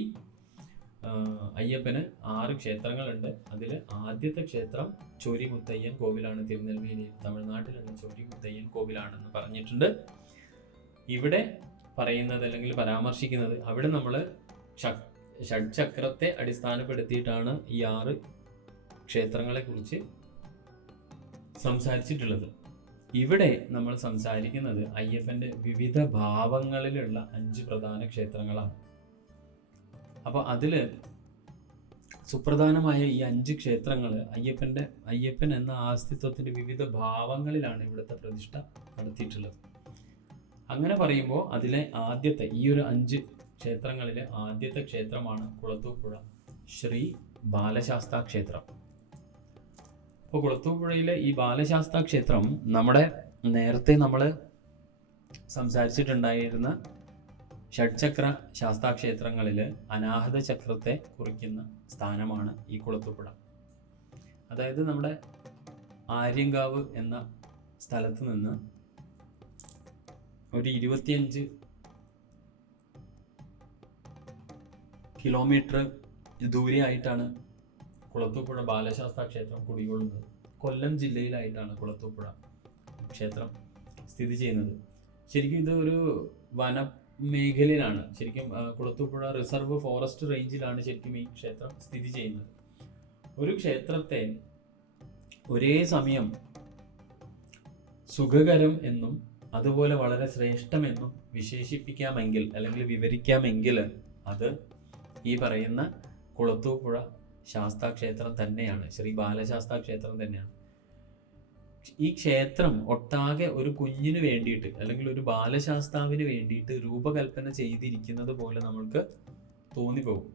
അയ്യപ്പന് 6 ക്ഷേത്രങ്ങളുണ്ട്. അതിൽ ആദ്യത്തെ ക്ഷേത്രം ചോരിമുത്തയ്യൻ കോവിലാണ്. തിരുനെൽവേലിയിൽ തമിഴ്നാട്ടിലുള്ള ചോരിമുത്തയ്യൻ കോവിലാണെന്ന് പറഞ്ഞിട്ടുണ്ട്. ഇവിടെ പറയുന്നത് അല്ലെങ്കിൽ പരാമർശിക്കുന്നത്, അവിടെ നമ്മൾ ഷഡ്ചക്രത്തെ അടിസ്ഥാനപ്പെടുത്തിയിട്ടാണ് ഈ 6 ക്ഷേത്രങ്ങളെ കുറിച്ച് സംസാരിച്ചിട്ടുള്ളത്. ഇവിടെ നമ്മൾ സംസാരിക്കുന്നത് അയ്യപ്പൻ്റെ വിവിധ ഭാവങ്ങളിലുള്ള 5 പ്രധാന ക്ഷേത്രങ്ങളാണ്. അപ്പോൾ അതിൽ സുപ്രധാനമായ ഈ 5 ക്ഷേത്രങ്ങൾ അയ്യപ്പൻ എന്ന അസ്തിത്വത്തിൻ്റെ വിവിധ ഭാവങ്ങളിലാണ് ഇവിടുത്തെ പ്രതിഷ്ഠ നടത്തിയിട്ടുള്ളത്. അങ്ങനെ പറയുമ്പോൾ അതിലെ ആദ്യത്തെ ഈ ഒരു 5 ക്ഷേത്രങ്ങളിലെ ആദ്യത്തെ ക്ഷേത്രമാണ് കുളത്തൂപ്പുഴ ശ്രീ ബാലശാസ്താ ക്ഷേത്രം. അപ്പോൾ കുളത്തൂപ്പുഴയിലെ ഈ ബാലശാസ്താ ക്ഷേത്രം നേരത്തെ നമ്മൾ സംസാരിച്ചിട്ടുണ്ടായിരുന്ന ഷഡ്ചക്ര ശാസ്താക്ഷേത്രങ്ങളിൽ അനാഹത ചക്രത്തെ കുറിക്കുന്ന സ്ഥാനമാണ് ഈ കുളത്തൂപ്പുഴ. അതായത് നമ്മുടെ ആര്യങ്കാവ് എന്ന സ്ഥലത്ത് നിന്ന് ഒരു 25 കിലോമീറ്റർ ദൂരെയായിട്ടാണ് കുളത്തൂപ്പുഴ ബാലശാസ്താ ക്ഷേത്രം കുടികൊള്ളുന്നത്. കൊല്ലം ജില്ലയിലായിട്ടാണ് കുളത്തൂപ്പുഴ ക്ഷേത്രം സ്ഥിതി ചെയ്യുന്നത്. ശരിക്കും ഇത് ഒരു വനമേഖലയിലാണ്. ശരിക്കും കുളത്തൂപ്പുഴ റിസർവ് ഫോറസ്റ്റ് റേഞ്ചിലാണ് ശരിക്കും ഈ ക്ഷേത്രം സ്ഥിതി ചെയ്യുന്നത്. ഒരു ക്ഷേത്രത്തെ ഒരേ സമയം സുഖകരം എന്നും അതുപോലെ വളരെ ശ്രേഷ്ഠമെന്നും വിശേഷിപ്പിക്കാമെങ്കിൽ അല്ലെങ്കിൽ വിവരിക്കാമെങ്കിൽ അത് ഈ പറയുന്ന കുളത്തൂപ്പുഴ ശാസ്താക്ഷേത്രം തന്നെയാണ്, ശ്രീ ബാലശാസ്താ ക്ഷേത്രം തന്നെയാണ്. ഈ ക്ഷേത്രം ഒട്ടാകെ ഒരു കുഞ്ഞിന് വേണ്ടിയിട്ട് അല്ലെങ്കിൽ ഒരു ബാലശാസ്താവിന് വേണ്ടിയിട്ട് രൂപകൽപ്പന ചെയ്തിരിക്കുന്നത് പോലെ നമ്മൾക്ക് തോന്നിപ്പോകും.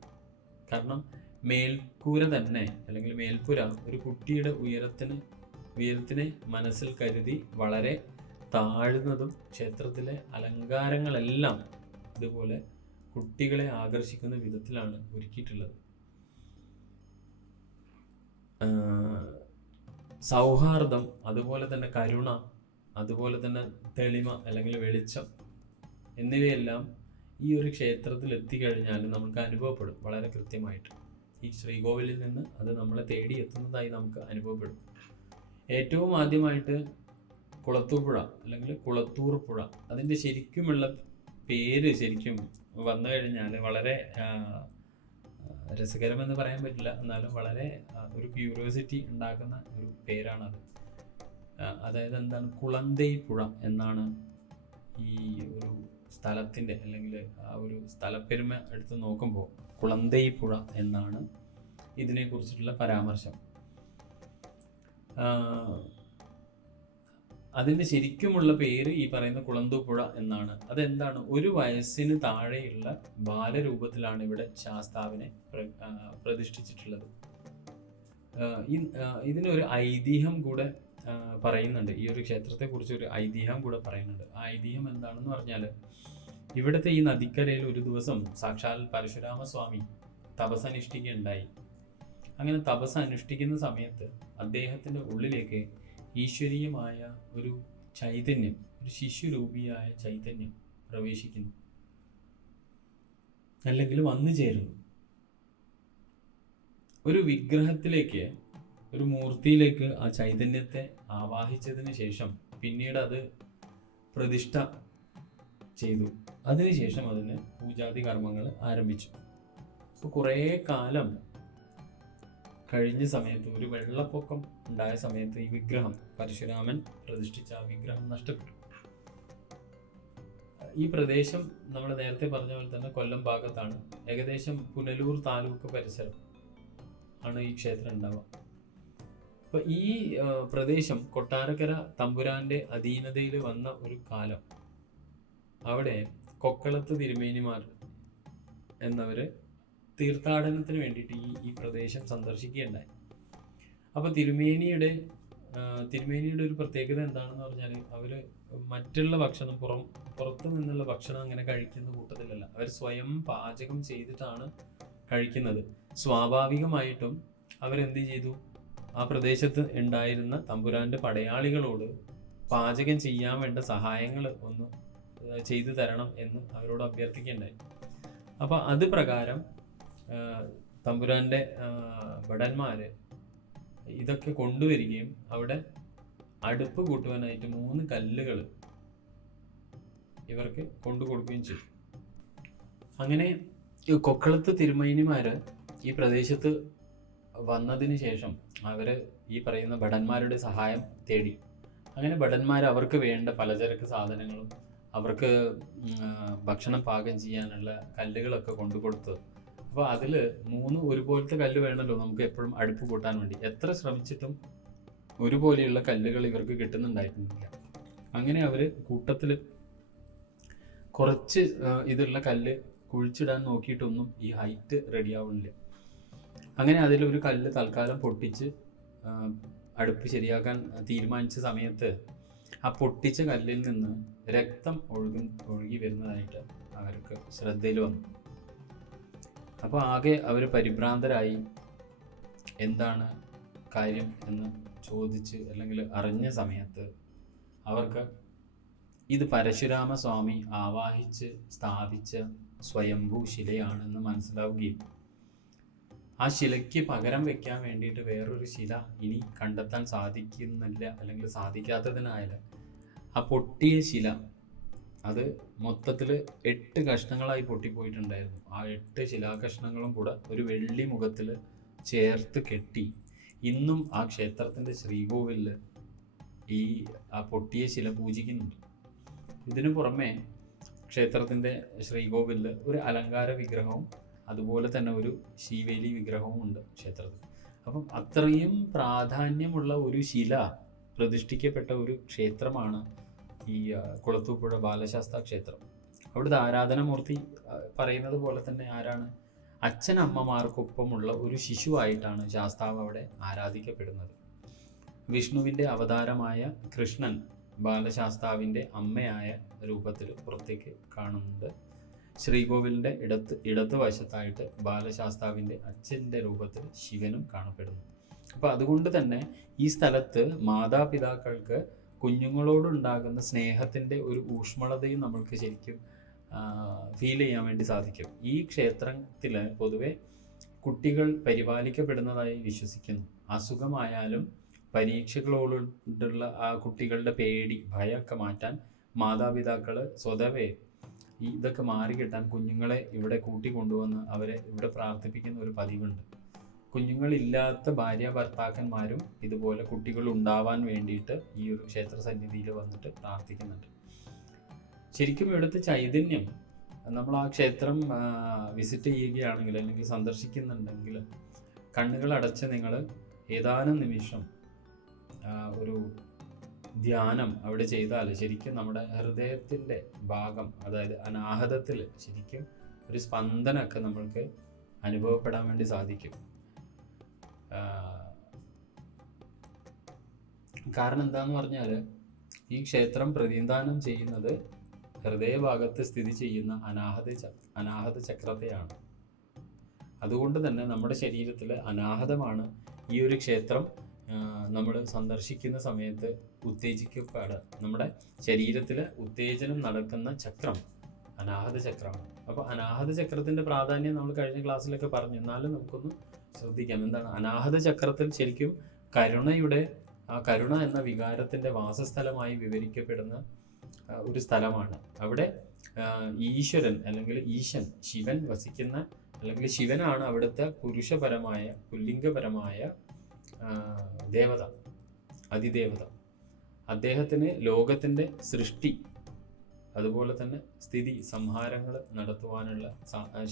കാരണം മേൽക്കൂര തന്നെ അല്ലെങ്കിൽ മേൽപ്പുര ഒരു കുട്ടിയുടെ ഉയരത്തിനെ മനസ്സിൽ കരുതി വളരെ താഴ്ന്നതും ക്ഷേത്രത്തിലെ അലങ്കാരങ്ങളെല്ലാം ഇതുപോലെ കുട്ടികളെ ആകർഷിക്കുന്ന വിധത്തിലാണ് ഒരുക്കിയിട്ടുള്ളത്. സൗഹാർദ്ദം, അതുപോലെ തന്നെ കരുണ, അതുപോലെ തന്നെ തെളിമ അല്ലെങ്കിൽ വെളിച്ചം എന്നിവയെല്ലാം ഈ ഒരു ക്ഷേത്രത്തിൽ എത്തിക്കഴിഞ്ഞാൽ നമുക്ക് അനുഭവപ്പെടും വളരെ കൃത്യമായിട്ട്. ഈ ശ്രീകോവിലിൽ നിന്ന് അത് നമ്മളെ തേടി എത്തുന്നതായി നമുക്ക് അനുഭവപ്പെടും. ഏറ്റവും ആദ്യമായിട്ട് കുളത്തൂപ്പുഴ അല്ലെങ്കിൽ കുളത്തൂർ പുഴ, അതിൻ്റെ ശരിക്കുമുള്ള പേര് ശരിക്കും വന്നു കഴിഞ്ഞാൽ വളരെ രസകരമെന്ന് പറയാൻ പറ്റില്ല, എന്നാലും വളരെ ഒരു ക്യൂരിയോസിറ്റി ഉണ്ടാക്കുന്ന ഒരു പേരാണത്. അതായത് എന്താണ്, കുളന്തൈ പുഴ എന്നാണ് ഈ ഒരു സ്ഥലത്തിൻ്റെ അല്ലെങ്കിൽ ആ ഒരു സ്ഥലപ്പെരുമ എടുത്ത് നോക്കുമ്പോൾ കുളന്തൈ പുഴ എന്നാണ് ഇതിനെക്കുറിച്ചിട്ടുള്ള പരാമർശം. അതിൻ്റെ ശരിക്കുമുള്ള പേര് ഈ പറയുന്ന കുളന്തൂപ്പുഴ എന്നാണ്. അതെന്താണ്, ഒരു വയസ്സിന് താഴെയുള്ള ബാലരൂപത്തിലാണ് ഇവിടെ ശാസ്താവിനെ പ്രതിഷ്ഠിച്ചിട്ടുള്ളത്. ഇതിനൊരു ഐതിഹ്യം കൂടെ പറയുന്നുണ്ട്. ഈ ഒരു ക്ഷേത്രത്തെക്കുറിച്ച് ഒരു ഐതിഹ്യം കൂടെ പറയുന്നുണ്ട്. ആ ഐതിഹ്യം എന്താണെന്ന് പറഞ്ഞാൽ, ഇവിടുത്തെ ഈ നദിക്കരയിൽ ഒരു ദിവസം സാക്ഷാൽ പരശുരാമസ്വാമി തപസ്സനുഷ്ഠിക്കുകയുണ്ടായി. അങ്ങനെ തപസ് അനുഷ്ഠിക്കുന്ന സമയത്ത് അദ്ദേഹത്തിൻ്റെ ഉള്ളിലേക്ക് ഈശ്വരീയമായ ഒരു ചൈതന്യം, ഒരു ശിശുരൂപിയായ ചൈതന്യം പ്രവേശിക്കുന്നു, അല്ലെങ്കിൽ വന്നു ചേരുന്നു. ഒരു വിഗ്രഹത്തിലേക്ക്, ഒരു മൂർത്തിയിലേക്ക് ആ ചൈതന്യത്തെ ആവാഹിച്ചതിന് ശേഷം പിന്നീട് അത് പ്രതിഷ്ഠ ചെയ്തു. അതിനുശേഷം അതിന് പൂജാതി കർമ്മങ്ങൾ ആരംഭിച്ചു. അപ്പോൾ കുറേ കാലം കഴിഞ്ഞ സമയത്ത്, ഒരു വെള്ളപ്പൊക്കം ഉണ്ടായ സമയത്ത് ഈ വിഗ്രഹം, പരശുരാമൻ പ്രതിഷ്ഠിച്ച ആ വിഗ്രഹം നഷ്ടപ്പെട്ടു. ഈ പ്രദേശം നമ്മൾ നേരത്തെ പറഞ്ഞ പോലെ തന്നെ കൊല്ലം ഭാഗത്താണ്. ഏകദേശം പുനലൂർ താലൂക്ക് പരിസരം ആണ് ഈ ക്ഷേത്രം ഉണ്ടാവുക. അപ്പോൾ ഈ പ്രദേശം കൊട്ടാരക്കര തമ്പുരാന്റെ അധീനതയിൽ വന്ന ഒരു കാലം, അവിടെ കൊക്കളത്ത് തിരുമേനിമാർ എന്നവര് തീർത്ഥാടനത്തിന് വേണ്ടിയിട്ട് ഈ പ്രദേശം സന്ദർശിക്കുകയുണ്ടായി. അപ്പോൾ തിരുമേനിയുടെ ഒരു പ്രത്യേകത എന്താണെന്ന് പറഞ്ഞാൽ, അവർ മറ്റുള്ള ഭക്ഷണം, പുറത്തു നിന്നുള്ള ഭക്ഷണം അങ്ങനെ കഴിക്കുന്ന കൂട്ടത്തിലല്ല. അവർ സ്വയം പാചകം ചെയ്തിട്ടാണ് കഴിക്കുന്നത്. സ്വാഭാവികമായിട്ടും അവരെന്ത് ചെയ്തു, ആ പ്രദേശത്ത് ഉണ്ടായിരുന്ന തമ്പുരാന്റെ പടയാളികളോട് പാചകം ചെയ്യാൻ വേണ്ട സഹായങ്ങൾ ഒന്ന് ചെയ്തു തരണം എന്ന് അവരോട് അഭ്യർത്ഥിക്കുകയുണ്ടായി. അപ്പോൾ അത് പ്രകാരം തമ്പുരാന്റെ ഭടന്മാര് ഇതൊക്കെ കൊണ്ടുവരികയും അവിടെ അടുപ്പ് കൂട്ടുവാനായിട്ട് 3 കല്ലുകൾ ഇവർക്ക് കൊണ്ടു കൊടുക്കുകയും ചെയ്തു. അങ്ങനെ കൊക്കളത്ത് തിരുമേനിമാര് ഈ പ്രദേശത്ത് വന്നതിന് ശേഷം അവര് ഈ പറയുന്ന ഭടന്മാരുടെ സഹായം തേടി. അങ്ങനെ ഭടന്മാർ അവർക്ക് വേണ്ട പലചരക്ക് സാധനങ്ങളും അവർക്ക് ഭക്ഷണം പാകം ചെയ്യാനുള്ള കല്ലുകളൊക്കെ കൊണ്ടു കൊടുത്തു. അപ്പോൾ അതിൽ 3 ഒരുപോലത്തെ കല്ല് വേണമല്ലോ നമുക്ക് എപ്പോഴും അടുപ്പ് കൂട്ടാൻ വേണ്ടി. എത്ര ശ്രമിച്ചിട്ടും ഒരുപോലെയുള്ള കല്ലുകൾ ഇവർക്ക് കിട്ടുന്നുണ്ടായിരുന്നില്ല. അങ്ങനെ അവർ കൂട്ടത്തിൽ കുറച്ച് ഇതുള്ള കല്ല് കുഴിച്ചിടാൻ നോക്കിയിട്ടൊന്നും ഈ ഹൈറ്റ് റെഡിയാവുന്നില്ല. അങ്ങനെ അതിലൊരു കല്ല് തൽക്കാലം പൊട്ടിച്ച് അടുപ്പ് ശരിയാക്കാൻ തീരുമാനിച്ച സമയത്ത് ആ പൊട്ടിച്ച കല്ലിൽ നിന്ന് രക്തം ഒഴുകി വരുന്നതായിട്ട് അവർക്ക് ശ്രദ്ധയിൽ വന്നു. അപ്പോൾ ആകെ അവർ പരിഭ്രാന്തരായി. എന്താണ് കാര്യം എന്ന് ചോദിച്ച് അല്ലെങ്കിൽ അറിഞ്ഞ സമയത്ത് അവർക്ക് ഇത് പരശുരാമസ്വാമി ആവാഹിച്ച് സ്ഥാപിച്ച സ്വയംഭൂ ശിലയാണെന്ന് മനസ്സിലാവുകയും ആ ശിലയ്ക്ക് പകരം വെക്കാൻ വേണ്ടിയിട്ട് വേറൊരു ശില ഇനി കണ്ടെത്താൻ സാധിക്കുന്നില്ല, അല്ലെങ്കിൽ സാധിക്കാത്തതിനായാൽ ആ പൊട്ടിയ ശില അത് മൊത്തത്തിൽ 8 കഷ്ണങ്ങളായി പൊട്ടിപ്പോയിട്ടുണ്ടായിരുന്നു. ആ 8 ശിലാകഷ്ണങ്ങളും കൂടെ ഒരു വെള്ളി മുഖത്തിൽ ചേർത്ത് കെട്ടി ഇന്നും ആ ക്ഷേത്രത്തിൻ്റെ ശ്രീകോവിലിൽ ആ പൊട്ടിയ ശില പൂജിക്കുന്നുണ്ട്. ഇതിനു പുറമെ ക്ഷേത്രത്തിൻ്റെ ശ്രീകോവിലിൽ ഒരു അലങ്കാര വിഗ്രഹവും അതുപോലെ തന്നെ ഒരു ശീവേലി വിഗ്രഹവും ഉണ്ട് ക്ഷേത്രത്തിൽ. അപ്പം അത്രയും പ്രാധാന്യമുള്ള ഒരു ശില പ്രതിഷ്ഠിക്കപ്പെട്ട ഒരു ക്ഷേത്രമാണ് ഈ കുളത്തൂപ്പുഴ ബാലശാസ്താ ക്ഷേത്രം. അവിടുത്തെ ആരാധനാമൂർത്തി പറയുന്നത് പോലെ തന്നെ ആരാണ്? അച്ഛനമ്മമാർക്കൊപ്പമുള്ള ഒരു ശിശുവായിട്ടാണ് ശാസ്താവ് അവിടെ ആരാധിക്കപ്പെടുന്നത്. വിഷ്ണുവിൻ്റെ അവതാരമായ കൃഷ്ണൻ ബാലശാസ്താവിൻ്റെ അമ്മയായ രൂപത്തിൽ പുറത്തേക്ക് കാണുന്നുണ്ട്. ശ്രീകോവിലിൻ്റെ ഇടത്ത് വശത്തായിട്ട് ബാലശാസ്താവിൻ്റെ അച്ഛൻ്റെ രൂപത്തിൽ ശിവനും കാണപ്പെടുന്നു. അപ്പോൾ അതുകൊണ്ട് തന്നെ ഈ സ്ഥലത്ത് മാതാപിതാക്കൾക്ക് കുഞ്ഞുങ്ങളോടുണ്ടാകുന്ന സ്നേഹത്തിൻ്റെ ഒരു ഊഷ്മളതയും നമ്മൾക്ക് ശരിക്കും ഫീൽ ചെയ്യാൻ വേണ്ടി സാധിക്കും. ഈ ക്ഷേത്രത്തിൽ പൊതുവെ കുട്ടികൾ പരിപാലിക്കപ്പെടുന്നതായി വിശ്വസിക്കുന്നു. അസുഖമായാലും പരീക്ഷകളോടുള്ള ആ കുട്ടികളുടെ പേടി, ഭയമൊക്കെ മാറ്റാൻ മാതാപിതാക്കൾ സ്വതവേ ഇതൊക്കെ മാറിക്കിട്ടാൻ കുഞ്ഞുങ്ങളെ ഇവിടെ കൂട്ടിക്കൊണ്ടുവന്ന് അവരെ ഇവിടെ പ്രാർത്ഥിപ്പിക്കുന്ന ഒരു പതിവുണ്ട്. കുഞ്ഞുങ്ങളില്ലാത്ത ഭാര്യ ഭർത്താക്കന്മാരും ഇതുപോലെ കുട്ടികൾ ഉണ്ടാവാൻ വേണ്ടിയിട്ട് ഈ ഒരു ക്ഷേത്ര സന്നിധിയിൽ വന്നിട്ട് പ്രാർത്ഥിക്കുന്നുണ്ട്. ശരിക്കും ഇവിടുത്തെ ചൈതന്യം, നമ്മൾ ആ ക്ഷേത്രം വിസിറ്റ് ചെയ്യുകയാണെങ്കിൽ അല്ലെങ്കിൽ സന്ദർശിക്കുന്നുണ്ടെങ്കിൽ കണ്ണുകൾ അടച്ച് നിങ്ങൾ ഏതാനും നിമിഷം ഒരു ധ്യാനം അവിടെ ചെയ്താൽ ശരിക്കും നമ്മുടെ ഹൃദയത്തിൻ്റെ ഭാഗം, അതായത് അനാഹതത്തിൽ ശരിക്കും ഒരു സ്പന്ദനമൊക്കെ നമ്മൾക്ക് അനുഭവപ്പെടാൻ വേണ്ടി സാധിക്കും. കാരണം എന്താന്ന് പറഞ്ഞാൽ ഈ ക്ഷേത്രം പ്രതിനിധാനം ചെയ്യുന്നത് ഹൃദയഭാഗത്ത് സ്ഥിതി ചെയ്യുന്ന അനാഹത ചക്രത്തെയാണ്. അതുകൊണ്ട് തന്നെ നമ്മുടെ ശരീരത്തിൽ അനാഹതമാണ് ഈ ഒരു ക്ഷേത്രം നമ്മൾ സന്ദർശിക്കുന്ന സമയത്ത് ഉത്തേജിക്കപ്പെടുക. നമ്മുടെ ശരീരത്തിൽ ഉത്തേജനം നടക്കുന്ന ചക്രം അനാഹത ചക്രമാണ്. അപ്പോൾ അനാഹത ചക്രത്തിൻ്റെ പ്രാധാന്യം നമ്മൾ കഴിഞ്ഞ ക്ലാസ്സിലൊക്കെ പറഞ്ഞു. എന്നാലും നമുക്കൊന്ന് ശ്രദ്ധിക്കാം. എന്താണ് അനാഹത ചക്രത്തിൽ? ശരിക്കും കരുണയുടെ ആ കരുണ എന്ന വികാരത്തിൻ്റെ വാസസ്ഥലമായി വിവരിക്കപ്പെടുന്ന ഒരു സ്ഥലമാണ്. അവിടെ ഈശ്വരൻ അല്ലെങ്കിൽ ഈശൻ, ശിവൻ വസിക്കുന്ന, അല്ലെങ്കിൽ ശിവനാണ് അവിടുത്തെ പുരുഷപരമായ പുല്ലിംഗപരമായ ദേവത, അതിദേവത. അദ്ദേഹത്തിന് ലോകത്തിൻ്റെ സൃഷ്ടി അതുപോലെ തന്നെ സ്ഥിതി സംഹാരങ്ങൾ നടത്തുവാനുള്ള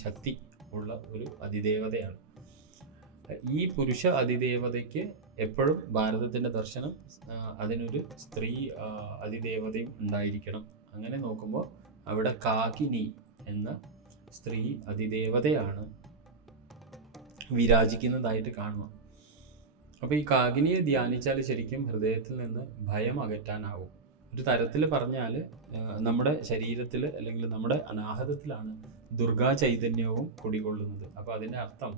ശക്തി ഉള്ള ഒരു അതിദേവതയാണ്. ഈ പുരുഷ അതിദേവതയ്ക്ക് എപ്പോഴും ഭാരതത്തിൻ്റെ ദർശനം അതിനൊരു സ്ത്രീ അതിദേവതയും ഉണ്ടായിരിക്കണം. അങ്ങനെ നോക്കുമ്പോൾ അവിടെ കാകിനി എന്ന സ്ത്രീ അതിദേവതയാണ് വിരാജിക്കുന്നതായിട്ട് കാണുക. അപ്പോൾ ഈ കാകിനിയെ ധ്യാനിച്ചാൽ ശരിക്കും ഹൃദയത്തിൽ നിന്ന് ഭയം അകറ്റാനാവും. ഒരു തരത്തിൽ പറഞ്ഞാൽ നമ്മുടെ ശരീരത്തിൽ അല്ലെങ്കിൽ നമ്മുടെ അനാഹതത്തിലാണ് ദുർഗാ ചൈതന്യവും കുടികൊള്ളുന്നത്. അപ്പോൾ അതിൻ്റെ അർത്ഥം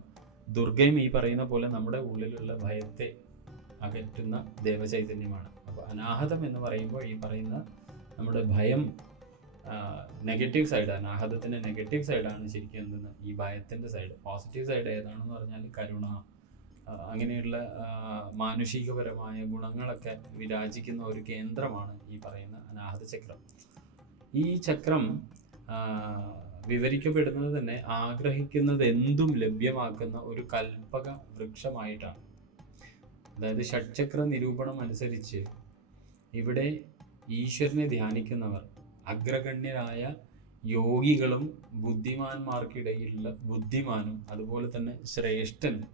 ദുർഗയും ഈ പറയുന്ന പോലെ നമ്മുടെ ഉള്ളിലുള്ള ഭയത്തെ അകറ്റുന്ന ദേവചൈതന്യമാണ്. അപ്പോൾ അനാഹതം എന്ന് പറയുമ്പോൾ ഈ പറയുന്ന നമ്മുടെ ഭയം നെഗറ്റീവ് സൈഡ്, അനാഹതത്തിൻ്റെ നെഗറ്റീവ് സൈഡാണ് ശരിക്കും എന്തെന്ന് ഈ ഭയത്തിൻ്റെ സൈഡ്. പോസിറ്റീവ് സൈഡ് ഏതാണെന്ന് പറഞ്ഞാൽ കരുണ, അങ്ങനെയുള്ള മാനുഷികപരമായ ഗുണങ്ങളൊക്കെ വിരാജിക്കുന്ന ഒരു കേന്ദ്രമാണ് ഈ പറയുന്ന അനാഹത ചക്രം. ഈ ചക്രം വിവരിക്കപ്പെടുന്നത് തന്നെ ആഗ്രഹിക്കുന്നത് എന്തും ലഭ്യമാക്കുന്ന ഒരു കൽപ്പക വൃക്ഷമായിട്ടാണ്. അതായത് ഷഡ്ചക്ര നിരൂപണം അനുസരിച്ച് ഇവിടെ ഈശ്വരനെ ധ്യാനിക്കുന്നവർ അഗ്രഗണ്യരായ യോഗികളും ബുദ്ധിമാന്മാർക്കിടയിലുള്ള ബുദ്ധിമാനും അതുപോലെ തന്നെ ശ്രേഷ്ഠനും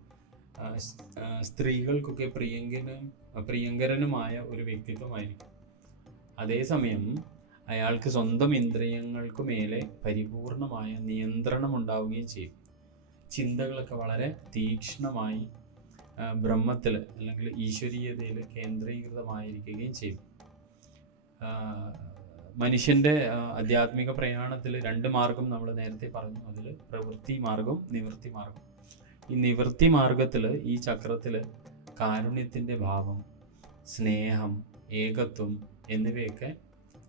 സ്ത്രീകൾക്കൊക്കെ പ്രിയങ്കരനുമായ ഒരു വ്യക്തിത്വമായിരിക്കും. അതേസമയം അയാൾക്ക് സ്വന്തം ഇന്ദ്രിയങ്ങൾക്ക് മേലെ പരിപൂർണമായ നിയന്ത്രണം ഉണ്ടാവുകയും ചെയ്യും. ചിന്തകളൊക്കെ വളരെ തീക്ഷ്ണമായി ബ്രഹ്മത്തിൽ അല്ലെങ്കിൽ ഈശ്വരീയതയിൽ കേന്ദ്രീകൃതമായിരിക്കുകയും ചെയ്യും. മനുഷ്യൻ്റെ ആധ്യാത്മിക പ്രയാണത്തിൽ 2 മാർഗം നമ്മൾ നേരത്തെ പറഞ്ഞു. അതിൽ പ്രവൃത്തി മാർഗം, നിവൃത്തി മാർഗം. ഈ നിവൃത്തി മാർഗത്തിൽ ഈ ചക്രത്തിൽ കാരുണ്യത്തിൻ്റെ ഭാവം, സ്നേഹം, ഏകത്വം എന്നിവയൊക്കെ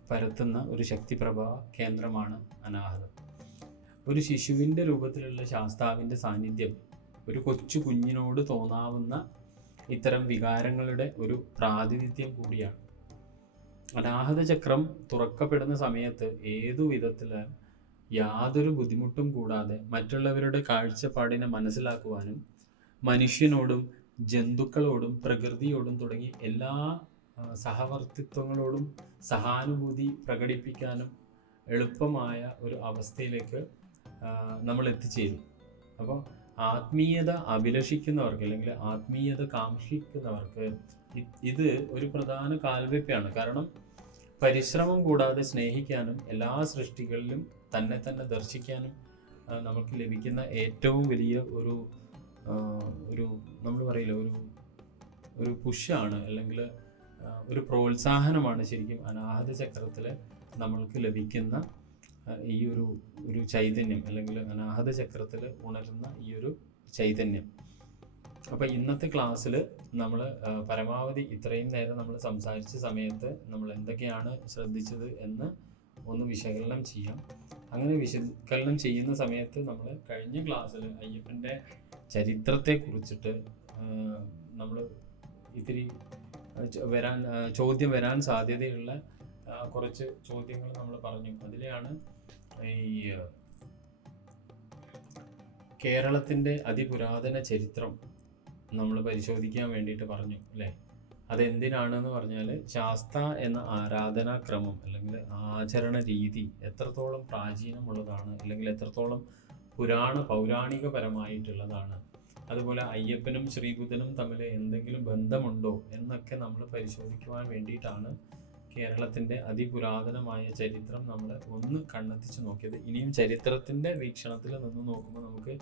പരത്തുന്ന ഒരു ശക്തിപ്രഭാവ കേന്ദ്രമാണ് അനാഹതം. ഒരു ശിശുവിൻ്റെ രൂപത്തിലുള്ള ശാസ്താവിൻ്റെ സാന്നിധ്യം ഒരു കൊച്ചു കുഞ്ഞിനോട് തോന്നാവുന്ന ഇത്തരം വികാരങ്ങളുടെ ഒരു പ്രാതിനിധ്യം കൂടിയാണ്. അനാഹത ചക്രം തുറക്കപ്പെടുന്ന സമയത്ത് ഏതു വിധത്തിൽ യാതൊരു ബുദ്ധിമുട്ടും കൂടാതെ മറ്റുള്ളവരുടെ കാഴ്ചപ്പാടിനെ മനസ്സിലാക്കുവാനും മനുഷ്യനോടും ജന്തുക്കളോടും പ്രകൃതിയോടും തുടങ്ങി എല്ലാ സഹവർത്തിത്വങ്ങളോടും സഹാനുഭൂതി പ്രകടിപ്പിക്കാനും എളുപ്പമായ ഒരു അവസ്ഥയിലേക്ക് നമ്മൾ എത്തിച്ചേരും. അപ്പോൾ ആത്മീയത അഭിലഷിക്കുന്നവർക്ക് അല്ലെങ്കിൽ ആത്മീയത കാക്ഷിക്കുന്നവർക്ക് ഇത് ഒരു പ്രധാന കാൽവെപ്പാണ്. കാരണം പരിശ്രമം കൂടാതെ സ്നേഹിക്കാനും എല്ലാ സൃഷ്ടികളിലും തന്നെ തന്നെ ദർശിക്കാനും നമുക്ക് ലഭിക്കുന്ന ഏറ്റവും വലിയ ഒരു നമ്മൾ പറയില്ല ഒരു പുഷാണ്, അല്ലെങ്കിൽ ഒരു പ്രോത്സാഹനമാണ് ശരിക്കും അനാഹത ചക്രത്തിൽ നമ്മൾക്ക് ലഭിക്കുന്ന ഈ ഒരു ചൈതന്യം, അല്ലെങ്കിൽ അനാഹത ചക്രത്തിൽ ഉണരുന്ന ഈ ഒരു ചൈതന്യം. അപ്പോൾ ഇന്നത്തെ ക്ലാസ്സിൽ നമ്മൾ പരമാവധി ഇത്രയും നേരം നമ്മൾ സംസാരിച്ച സമയത്ത് നമ്മൾ എന്തൊക്കെയാണ് ശ്രദ്ധിച്ചത് എന്ന് ഒന്ന് വിശകലനം ചെയ്യാം. അങ്ങനെ വിശകലനം ചെയ്യുന്ന സമയത്ത് നമ്മൾ കഴിഞ്ഞ ക്ലാസ്സിൽ അയ്യപ്പൻ്റെ ചരിത്രത്തെ കുറിച്ചിട്ട് നമ്മൾ ഇത്തിരി ചോദ്യം വരാൻ സാധ്യതയുള്ള കുറച്ച് ചോദ്യങ്ങൾ നമ്മൾ പറഞ്ഞു. അതിലെയാണ് ഈ കേരളത്തിൻ്റെ അതിപുരാതന ചരിത്രം നമ്മൾ പരിശോധിക്കാൻ വേണ്ടിയിട്ട് പറഞ്ഞു അല്ലേ. അതെന്തിനാണെന്ന് പറഞ്ഞാൽ ശാസ്ത എന്ന ആരാധനാക്രമം അല്ലെങ്കിൽ ആചരണ രീതി എത്രത്തോളം പ്രാചീനമുള്ളതാണ്, അല്ലെങ്കിൽ എത്രത്തോളം പൗരാണികപരമായിട്ടുള്ളതാണ്, അതുപോലെ അയ്യപ്പനും ശ്രീബുദ്ധനും തമ്മിൽ എന്തെങ്കിലും ബന്ധമുണ്ടോ എന്നൊക്കെ നമ്മൾ പരിശോധിക്കുവാൻ വേണ്ടിയിട്ടാണ് കേരളത്തിൻ്റെ അതിപുരാതനമായ ചരിത്രം നമ്മൾ ഒന്ന് കണ്ണെത്തിച്ച് നോക്കിയത്. ഇനിയും ചരിത്രത്തിൻ്റെ വീക്ഷണത്തിൽ നിന്ന് നോക്കുമ്പോൾ നമുക്ക്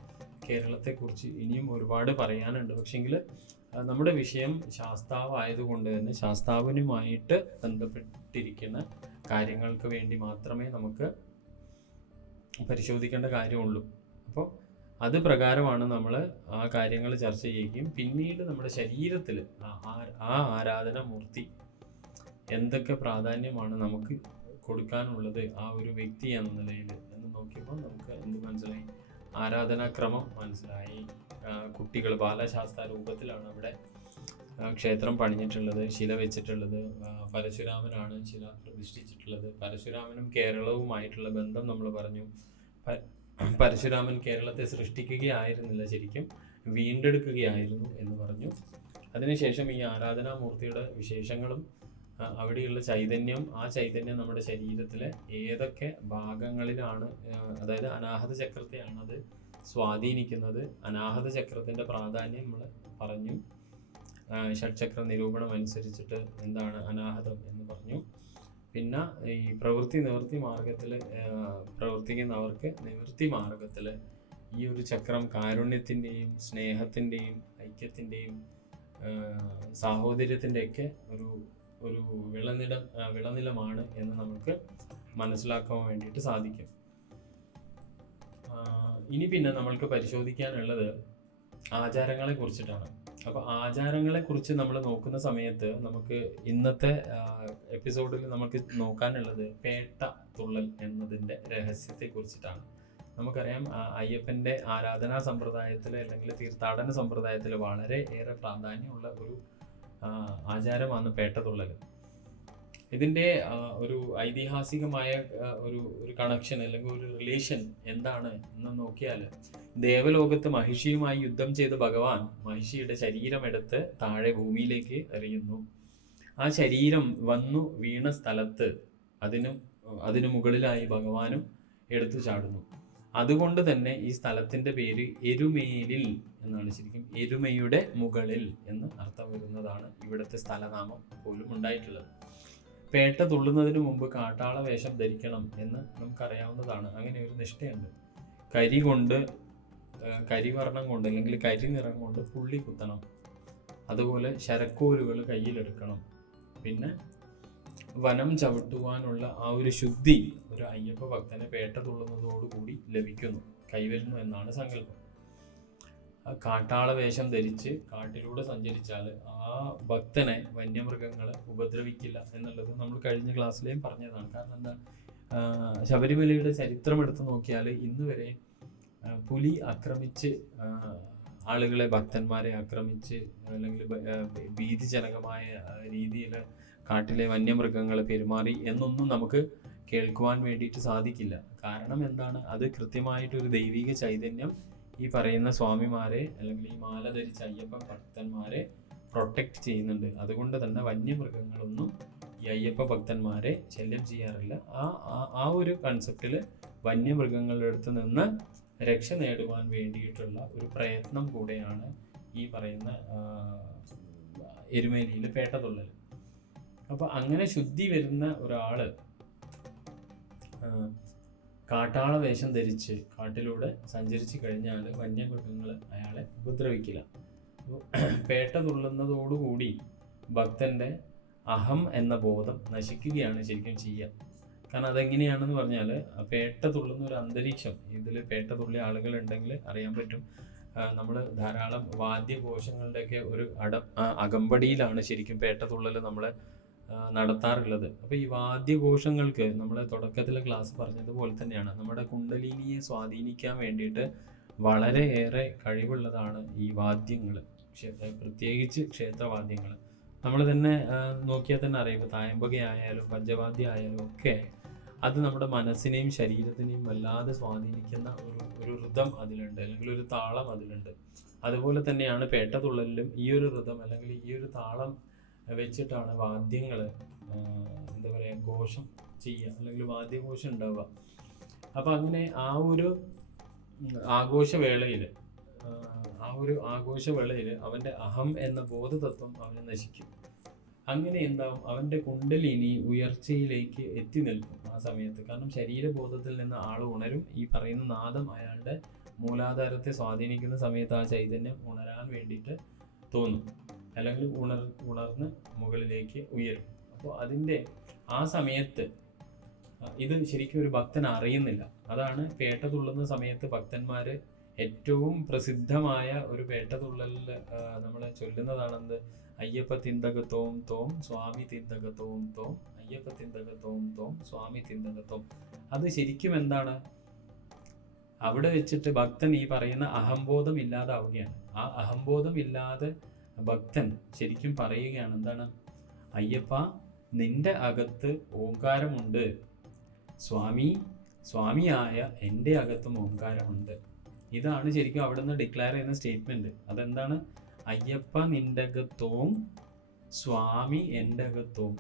കേരളത്തെക്കുറിച്ച് ഇനിയും ഒരുപാട് പറയാനുണ്ട്. പക്ഷെങ്കിൽ നമ്മുടെ വിഷയം ശാസ്താവായതുകൊണ്ട് തന്നെ ശാസ്താവിനുമായിട്ട് ബന്ധപ്പെട്ടിരിക്കുന്ന കാര്യങ്ങൾക്ക് വേണ്ടി മാത്രമേ നമുക്ക് പരിശോധിക്കേണ്ട കാര്യമുള്ളൂ. അപ്പോൾ അത് പ്രകാരമാണ് നമ്മൾ ആ കാര്യങ്ങൾ ചർച്ച ചെയ്യുകയും പിന്നീട് നമ്മുടെ ശരീരത്തിൽ ആ ആരാധനാമൂർത്തി എന്തൊക്കെ പ്രാധാന്യമാണ് നമുക്ക് കൊടുക്കാനുള്ളത് ആ ഒരു വ്യക്തി എന്ന നിലയിൽ എന്ന് നോക്കിയപ്പോൾ നമുക്ക് എന്ത് മനസ്സിലായി? ആരാധനാക്രമം മനസ്സിലായി. കുട്ടികൾ ബാലശാസ്ത്ര രൂപത്തിലാണ് അവിടെ ക്ഷേത്രം പണിഞ്ഞിട്ടുള്ളത്, ശില വെച്ചിട്ടുള്ളത്. പരശുരാമനാണ് ശില പ്രതിഷ്ഠിച്ചിട്ടുള്ളത്. പരശുരാമനും കേരളവുമായിട്ടുള്ള ബന്ധം നമ്മൾ പറഞ്ഞു. പരശുരാമൻ കേരളത്തെ സൃഷ്ടിക്കുകയായിരുന്നില്ല, ശരിക്കും വീണ്ടെടുക്കുകയായിരുന്നു എന്ന് പറഞ്ഞു. അതിനുശേഷം ഈ ആരാധനാമൂർത്തിയുടെ വിശേഷങ്ങളും അവിടെയുള്ള ചൈതന്യം, ആ ചൈതന്യം നമ്മുടെ ശരീരത്തിലെ ഏതൊക്കെ ഭാഗങ്ങളിലാണ്, അതായത് അനാഹത ചക്രത്തെയാണ് അത് സ്വാധീനിക്കുന്നത്. അനാഹത ചക്രത്തിൻ്റെ പ്രാധാന്യം നമ്മൾ പറഞ്ഞു. ഷഡ്ചക്ര നിരൂപണം അനുസരിച്ചിട്ട് എന്താണ് അനാഹതം എന്ന് പറഞ്ഞു. പിന്നെ ഈ നിവൃത്തി മാർഗത്തിൽ പ്രവർത്തിക്കുന്നവർക്ക് നിവൃത്തി മാർഗത്തിൽ ഈ ഒരു ചക്രം കാരുണ്യത്തിൻ്റെയും സ്നേഹത്തിൻ്റെയും ഐക്യത്തിൻ്റെയും സാഹോദര്യത്തിൻ്റെയൊക്കെ ഒരു വിളനിലമാണ് എന്ന് നമുക്ക് മനസ്സിലാക്കാൻ വേണ്ടിയിട്ട് സാധിക്കും. ഇനി പിന്നെ നമ്മൾക്ക് പരിശോധിക്കാനുള്ളത് ആചാരങ്ങളെ കുറിച്ചിട്ടാണ്. അപ്പോൾ ആചാരങ്ങളെ കുറിച്ച് നമ്മൾ നോക്കുന്ന സമയത്ത് നമുക്ക് ഇന്നത്തെ എപ്പിസോഡിൽ നമുക്ക് നോക്കാനുള്ളത് പേട്ട തുള്ളൽ എന്നതിൻ്റെ രഹസ്യത്തെ കുറിച്ചിട്ടാണ്. നമുക്കറിയാം അയ്യപ്പൻ്റെ ആരാധനാ സമ്പ്രദായത്തിൽ അല്ലെങ്കിൽ തീർത്ഥാടന സമ്പ്രദായത്തിൽ വളരെ ഏറെ പ്രാധാന്യമുള്ള ഒരു ആചാരമാണ് പേട്ടതുള്ളൽ. ഇതിൻ്റെ ഒരു ഐതിഹാസികമായ ഒരു കണക്ഷൻ അല്ലെങ്കിൽ ഒരു റിലേഷൻ എന്താണ് എന്ന് നോക്കിയാൽ, ദേവലോകത്ത് മഹിഷിയുമായി യുദ്ധം ചെയ്ത ഭഗവാൻ മഹിഷിയുടെ ശരീരമെടുത്ത് താഴെ ഭൂമിയിലേക്ക് എറിയുന്നു. ആ ശരീരം വന്നു വീണ സ്ഥലത്ത് അതിനു മുകളിലായി ഭഗവാനും എടുത്തു ചാടുന്നു. അതുകൊണ്ട് തന്നെ ഈ സ്ഥലത്തിൻ്റെ പേര് എരുമേലിൽ എന്നാണ്. ശരിക്കും എരുമയുടെ മുകളിൽ എന്ന് അർത്ഥം വരുന്നതാണ് ഇവിടുത്തെ സ്ഥലനാമം പോലും ഉണ്ടായിട്ടുള്ളത്. പേട്ട തുള്ളുന്നതിന് മുമ്പ് കാട്ടാള വേഷം ധരിക്കണം എന്ന് നമുക്കറിയാവുന്നതാണ്. അങ്ങനെ ഒരു നിഷ്ഠയുണ്ട്. കരിവർണ്ണം കൊണ്ട് അല്ലെങ്കിൽ കരി നിറം കൊണ്ട് പുള്ളി കുത്തണം. അതുപോലെ ശരക്കോലുകൾ കയ്യിലെടുക്കണം. പിന്നെ വനം ചവിട്ടുവാനുള്ള ആ ഒരു ശുദ്ധി ഒരു അയ്യപ്പ ഭക്തനെ പേട്ട തുള്ളുന്നതോടുകൂടി ലഭിക്കുന്നു, കൈവരുന്നു എന്നാണ് സങ്കല്പം. കാട്ടാള വേഷം ധരിച്ച് കാട്ടിലൂടെ സഞ്ചരിച്ചാൽ ആ ഭക്തനെ വന്യമൃഗങ്ങൾ ഉപദ്രവിക്കില്ല എന്നുള്ളത് നമ്മൾ കഴിഞ്ഞ ക്ലാസ്സിലേയും പറഞ്ഞതാണ്. കാരണം എന്താ, ശബരിമലയുടെ ചരിത്രം എടുത്തു നോക്കിയാൽ ഇന്ന് വരെ പുലി ആക്രമിച്ച് ആളുകളെ, ഭക്തന്മാരെ ആക്രമിച്ച് അല്ലെങ്കിൽ ഭീതിജനകമായ രീതിയിൽ കാട്ടിലെ വന്യമൃഗങ്ങളെ പെരുമാറി എന്നൊന്നും നമുക്ക് കേൾക്കുവാൻ വേണ്ടിയിട്ട് സാധിക്കില്ല. കാരണം എന്താണ്, അത് കൃത്യമായിട്ടൊരു ദൈവിക ചൈതന്യം ഈ പറയുന്ന സ്വാമിമാരെ അല്ലെങ്കിൽ ഈ മാല ധരിച്ച അയ്യപ്പ ഭക്തന്മാരെ പ്രൊട്ടക്റ്റ് ചെയ്യുന്നുണ്ട്. അതുകൊണ്ട് തന്നെ വന്യമൃഗങ്ങളൊന്നും ഈ അയ്യപ്പ ഭക്തന്മാരെ ശല്യം ചെയ്യാറില്ല. ആ ഒരു കൺസെപ്റ്റിൽ വന്യമൃഗങ്ങളുടെ അടുത്ത് നിന്ന് രക്ഷ നേടുവാൻ വേണ്ടിയിട്ടുള്ള ഒരു പ്രയത്നം കൂടെയാണ് ഈ പറയുന്ന എരുമേലിയിൽ പേട്ടതുള്ളൽ. അപ്പോൾ അങ്ങനെ ശുദ്ധി വരുന്ന ഒരാൾ കാട്ടാള വേഷം ധരിച്ച് കാട്ടിലൂടെ സഞ്ചരിച്ചു കഴിഞ്ഞാൽ വന്യമൃഗങ്ങൾ അയാളെ ഉപദ്രവിക്കില്ല. അപ്പോൾ പേട്ട തുള്ളുന്നതോടുകൂടി ഭക്തൻ്റെ അഹം എന്ന ബോധം നശിക്കുകയാണ് ശരിക്കും ചെയ്യുക. കാരണം അതെങ്ങനെയാണെന്ന് പറഞ്ഞാൽ, പേട്ട തുള്ളുന്ന ഒരു അന്തരീക്ഷം, ഇതിൽ പേട്ട തുള്ളിയ ആളുകളുണ്ടെങ്കിൽ അറിയാൻ പറ്റും. നമ്മൾ ധാരാളം വാദ്യഘോഷങ്ങളുടെയൊക്കെ ഒരു അകമ്പടിയിലാണ് ശരിക്കും പേട്ട തുള്ളൽ നമ്മൾ നടത്താറുള്ളത്. അപ്പോൾ ഈ വാദ്യഘോഷങ്ങൾക്ക് നമ്മൾ തുടക്കത്തിലെ ക്ലാസ് പറഞ്ഞതുപോലെ തന്നെയാണ്, നമ്മുടെ കുണ്ടലിനിയെ സ്വാധീനിക്കാൻ വേണ്ടിയിട്ട് വളരെയേറെ കഴിവുള്ളതാണ് ഈ വാദ്യങ്ങൾ, പ്രത്യേകിച്ച് ക്ഷേത്രവാദ്യങ്ങൾ. നമ്മൾ തന്നെ നോക്കിയാൽ തന്നെ അറിയാം, ഇപ്പോൾ തായമ്പകയായാലും പഞ്ചവാദ്യം ആയാലും ഒക്കെ അത് നമ്മുടെ മനസ്സിനെയും ശരീരത്തിനെയും വല്ലാതെ സ്വാധീനിക്കുന്ന ഒരു ഋതം അതിലുണ്ട്, അല്ലെങ്കിൽ ഒരു താളം അതിലുണ്ട്. അതുപോലെ തന്നെയാണ് പേട്ടതുള്ളലിലും ഈ ഒരു ഋതം അല്ലെങ്കിൽ ഈ ഒരു താളം വെച്ചിട്ടാണ് വാദ്യങ്ങൾ എന്താ പറയുക ഘോഷം ചെയ്യുക, അല്ലെങ്കിൽ വാദ്യഘോഷം ഉണ്ടാവുക. അപ്പം അങ്ങനെ ആ ഒരു ആഘോഷവേളയിൽ അവൻ്റെ അഹം എന്ന ബോധതത്വം അവന് നശിക്കും. അങ്ങനെ എന്താവും, അവൻ്റെ കുണ്ടലിനി ഉയർച്ചയിലേക്ക് എത്തി നിൽക്കും ആ സമയത്ത്. കാരണം ശരീരബോധത്തിൽ നിന്ന് ആൾ ഉണരും. ഈ പറയുന്ന നാദം അയാളുടെ മൂലാധാരത്തെ സ്വാധീനിക്കുന്ന സമയത്ത് ആ ചൈതന്യം ഉണരാൻ വേണ്ടിയിട്ട് തോന്നും, അല്ലെങ്കിൽ ഉണർന്ന് മുകളിലേക്ക് ഉയരും. അപ്പോൾ അതിൻ്റെ ആ സമയത്ത് ഇത് ശരിക്കും ഒരു ഭക്തൻ അറിയുന്നില്ല. അതാണ് പേട്ട തുള്ളുന്ന സമയത്ത് ഭക്തന്മാർ ഏറ്റവും പ്രസിദ്ധമായ ഒരു പേട്ട തുള്ളലിൽ നമ്മൾ ചൊല്ലുന്നതാണെന്ത്, അയ്യപ്പ തിന്തകത്തോം തോം സ്വാമി തിന്തകത്തോം തോം, അയ്യപ്പ തിന്തകത്തോം തോം സ്വാമി തിന്തകത്തോം. അത് ശരിക്കും എന്താണ്, അവിടെ വെച്ചിട്ട് ഭക്തൻ ഈ പറയുന്ന അഹംബോധം ഇല്ലാതാവുകയാണ്. ആ അഹംബോധം ഇല്ലാതെ ഭക്തൻ ശരിക്കും പറയുകയാണ്, എന്താണ്, അയ്യപ്പ നിന്റെ അകത്ത് ഓംകാരമുണ്ട്, സ്വാമിയായ എൻ്റെ അകത്തും ഓംകാരമുണ്ട്. ഇതാണ് ശരിക്കും അവിടെ നിന്ന് ഡിക്ലെയർ ചെയ്യുന്ന സ്റ്റേറ്റ്മെന്റ്. അതെന്താണ്, അയ്യപ്പ നിന്റെ അകത്തോം സ്വാമി എൻ്റെ അകത്തോം.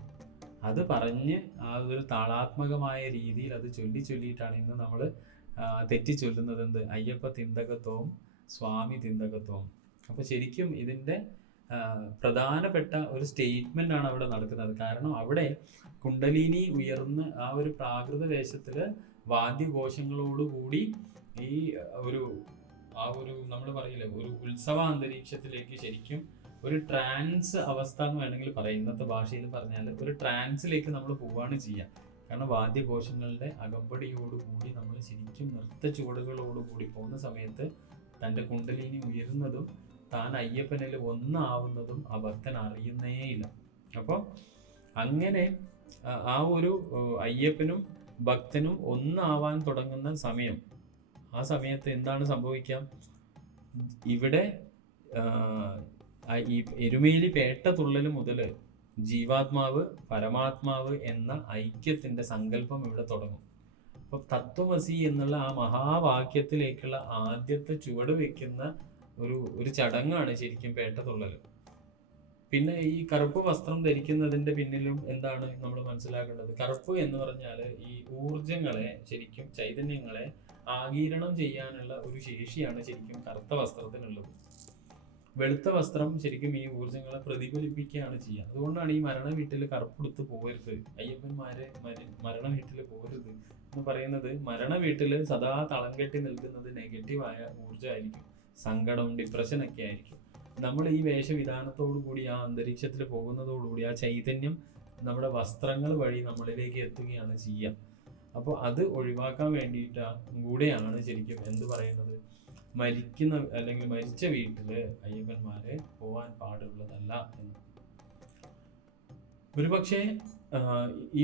അത് പറഞ്ഞ് ആ ഒരു താളാത്മകമായ രീതിയിൽ അത് ചൊല്ലിയിട്ടാണ് ഇന്ന് നമ്മൾ തെറ്റിച്ചൊല്ലുന്നത് എന്ത്, അയ്യപ്പ തിന്തകത്തോം സ്വാമി തിന്തകത്തോം. അപ്പോൾ ശരിക്കും ഇതിൻ്റെ പ്രധാനപ്പെട്ട ഒരു സ്റ്റേറ്റ്മെന്റ് ആണ് അവിടെ നടക്കുന്നത്. കാരണം അവിടെ കുണ്ടലിനി ഉയർന്ന് ആ ഒരു പ്രാകൃത വേഷത്തിൽ വാദ്യഘോഷങ്ങളോടുകൂടി ഈ ഒരു നമ്മൾ പറയില്ലേ, ഒരു ഉത്സവ അന്തരീക്ഷത്തിലേക്ക് ശരിക്കും ഒരു ട്രാൻസ് അവസ്ഥ എന്ന് വേണമെങ്കിൽ പറയാം, ഇന്നത്തെ ഭാഷയിൽ പറഞ്ഞാൽ ഒരു ട്രാൻസിലേക്ക് നമ്മൾ പോവുകയാണ് ചെയ്യുക. കാരണം വാദ്യഘോഷങ്ങളുടെ അകമ്പടിയോടുകൂടി നമ്മൾ ശരിക്കും നൃത്ത ചുവടുകളോടുകൂടി പോകുന്ന സമയത്ത് തൻ്റെ കുണ്ടലിനി ഉയരുന്നതും താൻ അയ്യപ്പനിൽ ഒന്നാവുന്നതും ആ ഭക്തൻ അറിയുന്നേയില്ല. അപ്പോൾ അങ്ങനെ ആ ഒരു അയ്യപ്പനും ഭക്തനും ഒന്നാവാൻ തുടങ്ങുന്ന സമയം, ആ സമയത്ത് എന്താണ് സംഭവിക്കാം, ഇവിടെ ഈ എരുമേലി പേട്ട തുള്ളൽ മുതൽ ജീവാത്മാവ് പരമാത്മാവ് എന്ന ഐക്യത്തിൻ്റെ സങ്കല്പം ഇവിടെ തുടങ്ങും. അപ്പോൾ തത്വമസി എന്നുള്ള ആ മഹാവാക്യത്തിലേക്കുള്ള ആദ്യത്തെ ചുവട് വയ്ക്കുന്ന ഒരു ചടങ്ങാണ് ശരിക്കും പേട്ട തുള്ളൽ. പിന്നെ ഈ കറുപ്പ് വസ്ത്രം ധരിക്കുന്നതിൻ്റെ പിന്നിലും എന്താണ് നമ്മൾ മനസ്സിലാക്കേണ്ടത്, കറുപ്പ് എന്ന് പറഞ്ഞാൽ ഈ ഊർജങ്ങളെ ശരിക്കും ചൈതന്യങ്ങളെ ആഗിരണം ചെയ്യാനുള്ള ഒരു ശേഷിയാണ് ശരിക്കും കറുത്ത വസ്ത്രത്തിനുള്ളത്. വെളുത്ത വസ്ത്രം ശരിക്കും ഈ ഊർജങ്ങളെ പ്രതിഫലിപ്പിക്കുകയാണ് ചെയ്യുക. അതുകൊണ്ടാണ് ഈ മരണ വീട്ടിൽ കറുപ്പെടുത്ത് പോകരുത്, അയ്യപ്പന്മാരെ മരണ വീട്ടിൽ പോകരുത് എന്ന് പറയുന്നത്. മരണ വീട്ടിൽ സദാ തളം കെട്ടി നിൽക്കുന്നത് നെഗറ്റീവായ ഊർജ്ജമായിരിക്കും, സങ്കടം ഡിപ്രഷനൊക്കെ ആയിരിക്കും. നമ്മൾ ഈ വേഷവിധാനത്തോടു കൂടി ആ അന്തരീക്ഷത്തിൽ പോകുന്നതോടുകൂടി ആ ചൈതന്യം നമ്മുടെ വസ്ത്രങ്ങൾ വഴി നമ്മളിലേക്ക് എത്തുകയാണ് ചെയ്യുക. അപ്പോൾ അത് ഒഴിവാക്കാൻ വേണ്ടിയിട്ട് കൂടെയാണ് ശരിക്കും എന്ത് പറയുന്നത്, മരിക്കുന്ന അല്ലെങ്കിൽ മരിച്ച വീട്ടിൽ അയ്യപ്പന്മാരെ പോകാൻ പാടുള്ളതല്ല എന്ന്. ഒരുപക്ഷെ ഈ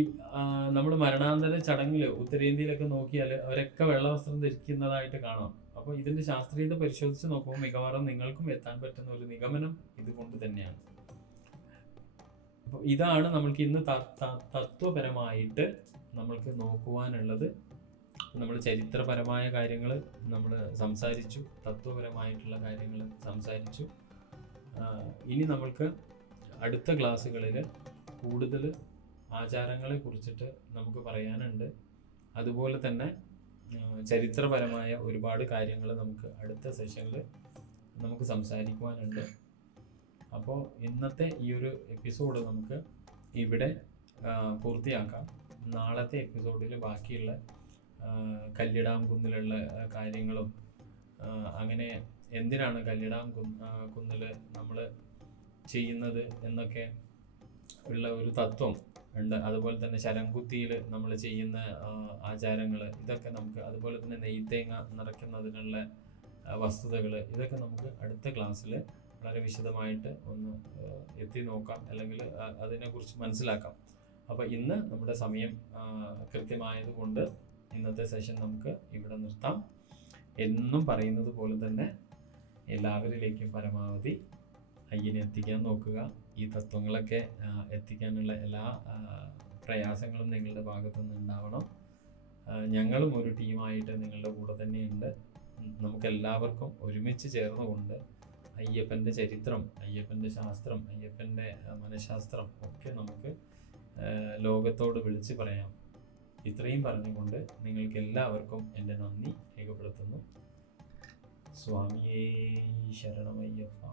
നമ്മൾ മരണാന്തര ചടങ്ങിൽ ഉത്തരേന്ത്യയിലൊക്കെ നോക്കിയാൽ അവരൊക്കെ വെള്ളവസ്ത്രം ധരിക്കുന്നതായിട്ട് കാണാം. അപ്പോൾ ഇതിൻ്റെ ശാസ്ത്രീയത പരിശോധിച്ച് നോക്കുമ്പോൾ മിക്കവാറും നിങ്ങൾക്കും എത്താൻ പറ്റുന്ന ഒരു നിഗമനം ഇതുകൊണ്ട് തന്നെയാണ്. അപ്പോൾ ഇതാണ് നമ്മൾക്ക് ഇന്ന് തത്വപരമായിട്ട് നമ്മൾക്ക് നോക്കുവാനുള്ളത്. നമ്മൾ ചരിത്രപരമായ കാര്യങ്ങൾ നമ്മൾ സംസാരിച്ചു, തത്വപരമായിട്ടുള്ള കാര്യങ്ങൾ സംസാരിച്ചു. ഇനി നമ്മൾക്ക് അടുത്ത ക്ലാസ്സുകളിൽ കൂടുതൽ ആചാരങ്ങളെ കുറിച്ചിട്ട് നമുക്ക് പറയാനുണ്ട്. അതുപോലെ തന്നെ ചരിത്രപരമായ ഒരുപാട് കാര്യങ്ങൾ നമുക്ക് അടുത്ത സെഷനിൽ നമുക്ക് സംസാരിക്കുവാനുണ്ട്. അപ്പോൾ ഇന്നത്തെ ഈ ഒരു എപ്പിസോഡ് നമുക്ക് ഇവിടെ പൂർത്തിയാക്കാം. നാളത്തെ എപ്പിസോഡിൽ ബാക്കിയുള്ള കല്ലിടാംകുന്നിലുള്ള കാര്യങ്ങളും അങ്ങനെ എന്തിനാണ് കല്ലിടാംകുന്നിൽ നമ്മൾ ചെയ്യുന്നത് എന്നൊക്കെ ഉള്ള ഒരു തത്വം ഉണ്ട്. അതുപോലെ തന്നെ ശരംകുത്തിയിൽ നമ്മൾ ചെയ്യുന്ന ആചാരങ്ങൾ, ഇതൊക്കെ നമുക്ക്, അതുപോലെ തന്നെ നെയ്ത്തേങ്ങ നിറയ്ക്കുന്നതിനുള്ള വസ്തുതകൾ, ഇതൊക്കെ നമുക്ക് അടുത്ത ക്ലാസ്സിൽ വളരെ വിശദമായിട്ട് ഒന്ന് എത്തി നോക്കാം, അല്ലെങ്കിൽ അതിനെക്കുറിച്ച് മനസ്സിലാക്കാം. അപ്പോൾ ഇന്ന് നമ്മുടെ സമയം കൃത്യമായതുകൊണ്ട് ഇന്നത്തെ സെഷൻ നമുക്ക് ഇവിടെ നിർത്താം. എന്നും പറയുന്നത് പോലെ തന്നെ എല്ലാവരിലേക്കും പരമാവധി അയ്യനെ എത്തിക്കാൻ നോക്കുക. ഈ തത്വങ്ങളൊക്കെ എത്തിക്കാനുള്ള എല്ലാ പ്രയാസങ്ങളും നിങ്ങളുടെ ഭാഗത്തുനിന്ന് ഉണ്ടാവണം. ഞങ്ങളും ഒരു ടീമായിട്ട് നിങ്ങളുടെ കൂടെ തന്നെയുണ്ട്. നമുക്കെല്ലാവർക്കും ഒരുമിച്ച് ചേർന്നുകൊണ്ട് അയ്യപ്പൻ്റെ ചരിത്രം, അയ്യപ്പൻ്റെ ശാസ്ത്രം, അയ്യപ്പൻ്റെ മനഃശാസ്ത്രം ഒക്കെ നമുക്ക് ലോകത്തോട് വിളിച്ച് പറയാം. ഇത്രയും പറഞ്ഞുകൊണ്ട് നിങ്ങൾക്ക് എല്ലാവർക്കും എൻ്റെ നന്ദി രേഖപ്പെടുത്തുന്നു. സ്വാമിയേ ശരണമയ്യപ്പ.